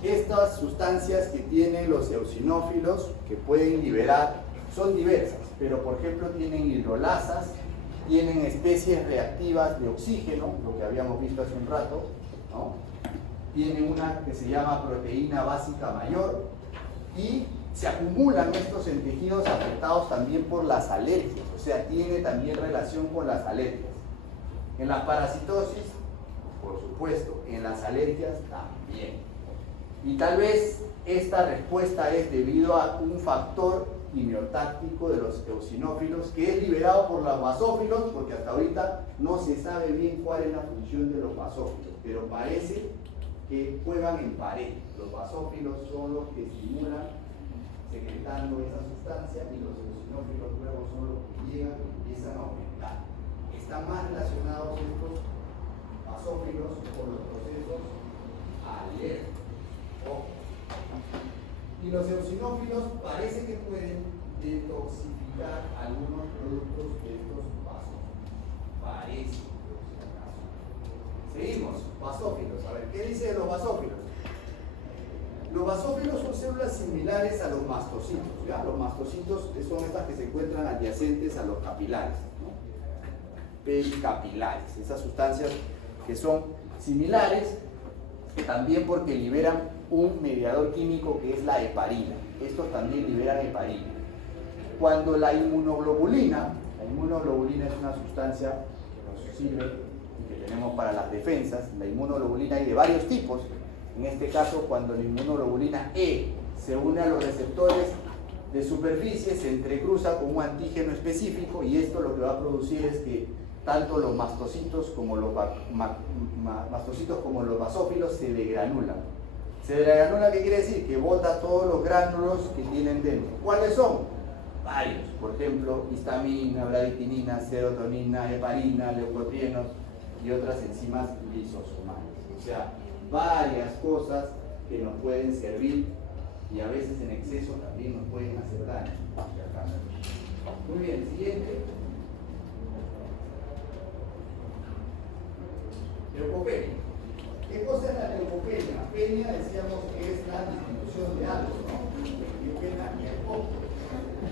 Estas sustancias que tienen los eosinófilos que pueden liberar son diversas, pero por ejemplo tienen hidrolasas, tienen especies reactivas de oxígeno, lo que habíamos visto hace un rato, ¿no? Tienen una que se llama proteína básica mayor y se acumulan estos en tejidos afectados también por las alergias, o sea, tiene también relación con las alergias. En la parasitosis, por supuesto, en las alergias también. Y tal vez esta respuesta es debido a un factor quimiotáctico de los eosinófilos que es liberado por los basófilos, porque hasta ahorita no se sabe bien cuál es la función de los basófilos, pero parece que juegan en pared. Los basófilos son los que estimulan secretando esa sustancia y los eosinófilos luego son los que llegan y empiezan a aumentar. Están más relacionados estos basófilos con los procesos alérgicos. Y los eosinófilos parece que pueden detoxificar algunos productos de estos basófilos. Parece. Seguimos, basófilos. A ver, ¿qué dice de los basófilos? Los basófilos son células similares a los mastocitos, ¿ya? Los mastocitos son estas que se encuentran adyacentes a los capilares, ¿no? Pericapilares, esas sustancias que son similares, también porque liberan un mediador químico que es la heparina. Estos también liberan heparina. Cuando la inmunoglobulina es una sustancia que nos sirve y que tenemos para las defensas. La inmunoglobulina hay de varios tipos. En este caso, cuando la inmunoglobulina E se une a los receptores de superficie, se entrecruza con un antígeno específico y esto lo que va a producir es que tanto los mastocitos como los basófilos se degranulan. Se degranula, ¿qué quiere decir? Que bota todos los gránulos que tienen dentro. ¿Cuáles son? Varios. Por ejemplo, histamina, bradiquinina, serotonina, heparina, leucotrienos y otras enzimas lisosomales. O sea, varias cosas que nos pueden servir y a veces en exceso también nos pueden hacer daño. Muy bien, siguiente. Leucopenia. ¿Qué cosa es la leucopenia? Penia decíamos que es la disminución de algo, ¿no? Leucopenia y el poco.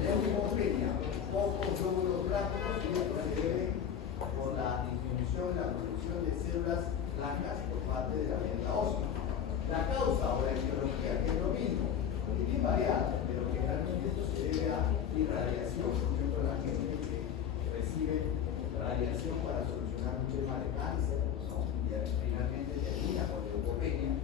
Leucopenia, pocos glóbulos blancos, y esto se debe por la disminución, la producción de células blancas por parte de la médula ósea. La causa o la etiología, que es lo mismo, es bien variada, pero generalmente esto se debe a irradiación. Por ejemplo, la gente que recibe radiación para solucionar un tema de cáncer, ¿no? Y finalmente termina con leucopenia.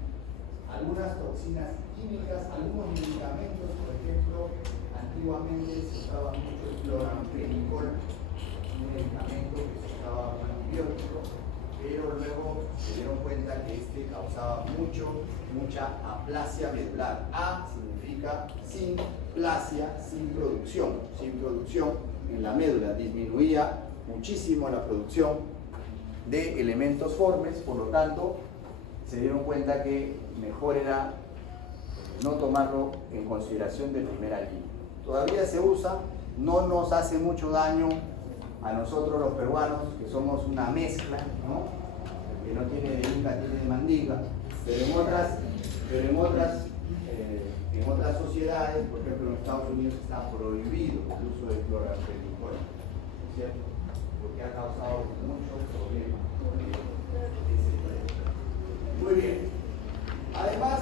Algunas toxinas químicas, algunos medicamentos, por ejemplo, antiguamente se usaba mucho el cloramfenicol, un medicamento que se usaba como antibiótico, pero luego se dieron cuenta que este causaba mucha aplasia medular. A significa sin plasia, sin producción en la médula, disminuía muchísimo la producción de elementos formes, por lo tanto se dieron cuenta que mejor era no tomarlo en consideración de primera línea. Todavía se usa, no nos hace mucho daño a nosotros los peruanos, que somos una mezcla, ¿no? Que no tiene de inca, tiene de mandinga, pero en otras sociedades, por ejemplo en Estados Unidos, está prohibido el uso de cloramfenicol, ¿cierto? Porque ha causado muchos problemas. Muy bien. Además,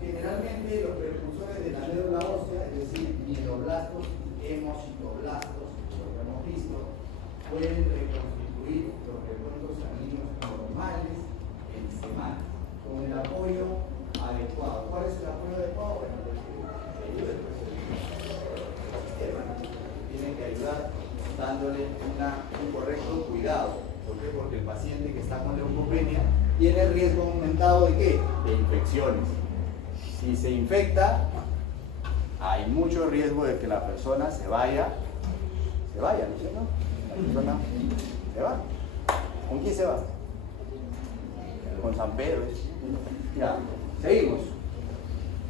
generalmente los precursores de la médula ósea, es decir, mieloblastos y hemocitoblastos, lo que hemos visto, pueden reconstituir los recuerdos sanguíneos normales en semanas, con el apoyo adecuado. ¿Cuál es el apoyo adecuado? Bueno, el sistema tiene que ayudar dándole un correcto cuidado. ¿Por qué? Porque el paciente tiene riesgo aumentado de qué? De infecciones. Si se infecta, hay mucho riesgo de que la persona se vaya, ¿no es cierto? La persona se va. ¿Con quién se va? Con San Pedro. Ya, seguimos.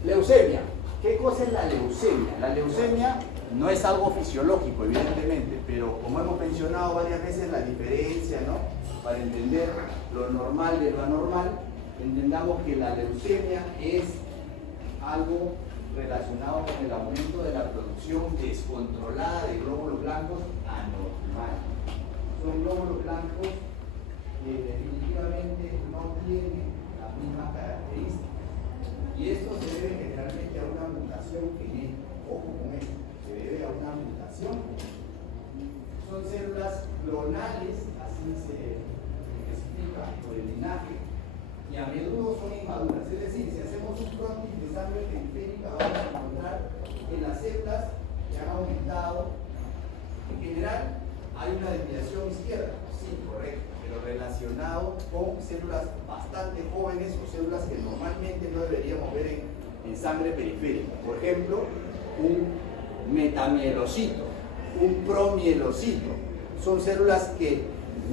Leucemia. ¿Qué cosa es la leucemia? La leucemia no es algo fisiológico, evidentemente, pero como hemos mencionado varias veces, la diferencia, ¿no? Para entender lo normal de lo anormal, entendamos que la leucemia es algo relacionado con el aumento de la producción descontrolada de glóbulos blancos anormal. Son glóbulos blancos que definitivamente no tienen las mismas características. Y esto se debe generalmente a una mutación genética. Ojo con esto, se debe a una mutación. Son células clonales, así se especifica por el linaje, y a menudo son inmaduras. Es decir, si hacemos un frontis de sangre periférica, vamos a encontrar que las células que han aumentado, en general, hay una desviación izquierda, sí, correcto, pero relacionado con células bastante jóvenes o células que normalmente no deberíamos ver en sangre periférica. Por ejemplo, un metamielocito, un promielocito, son células que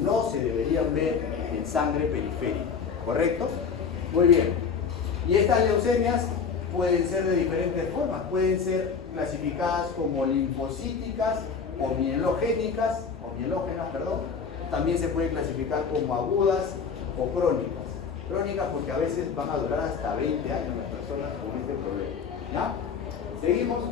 no se deberían ver en sangre periférica, ¿correcto? Muy bien. Y estas leucemias pueden ser de diferentes formas, pueden ser clasificadas como linfocíticas o mielogénicas, también se puede clasificar como agudas o crónicas. Crónicas porque a veces van a durar hasta 20 años las personas con este problema. ¿Ya? Seguimos.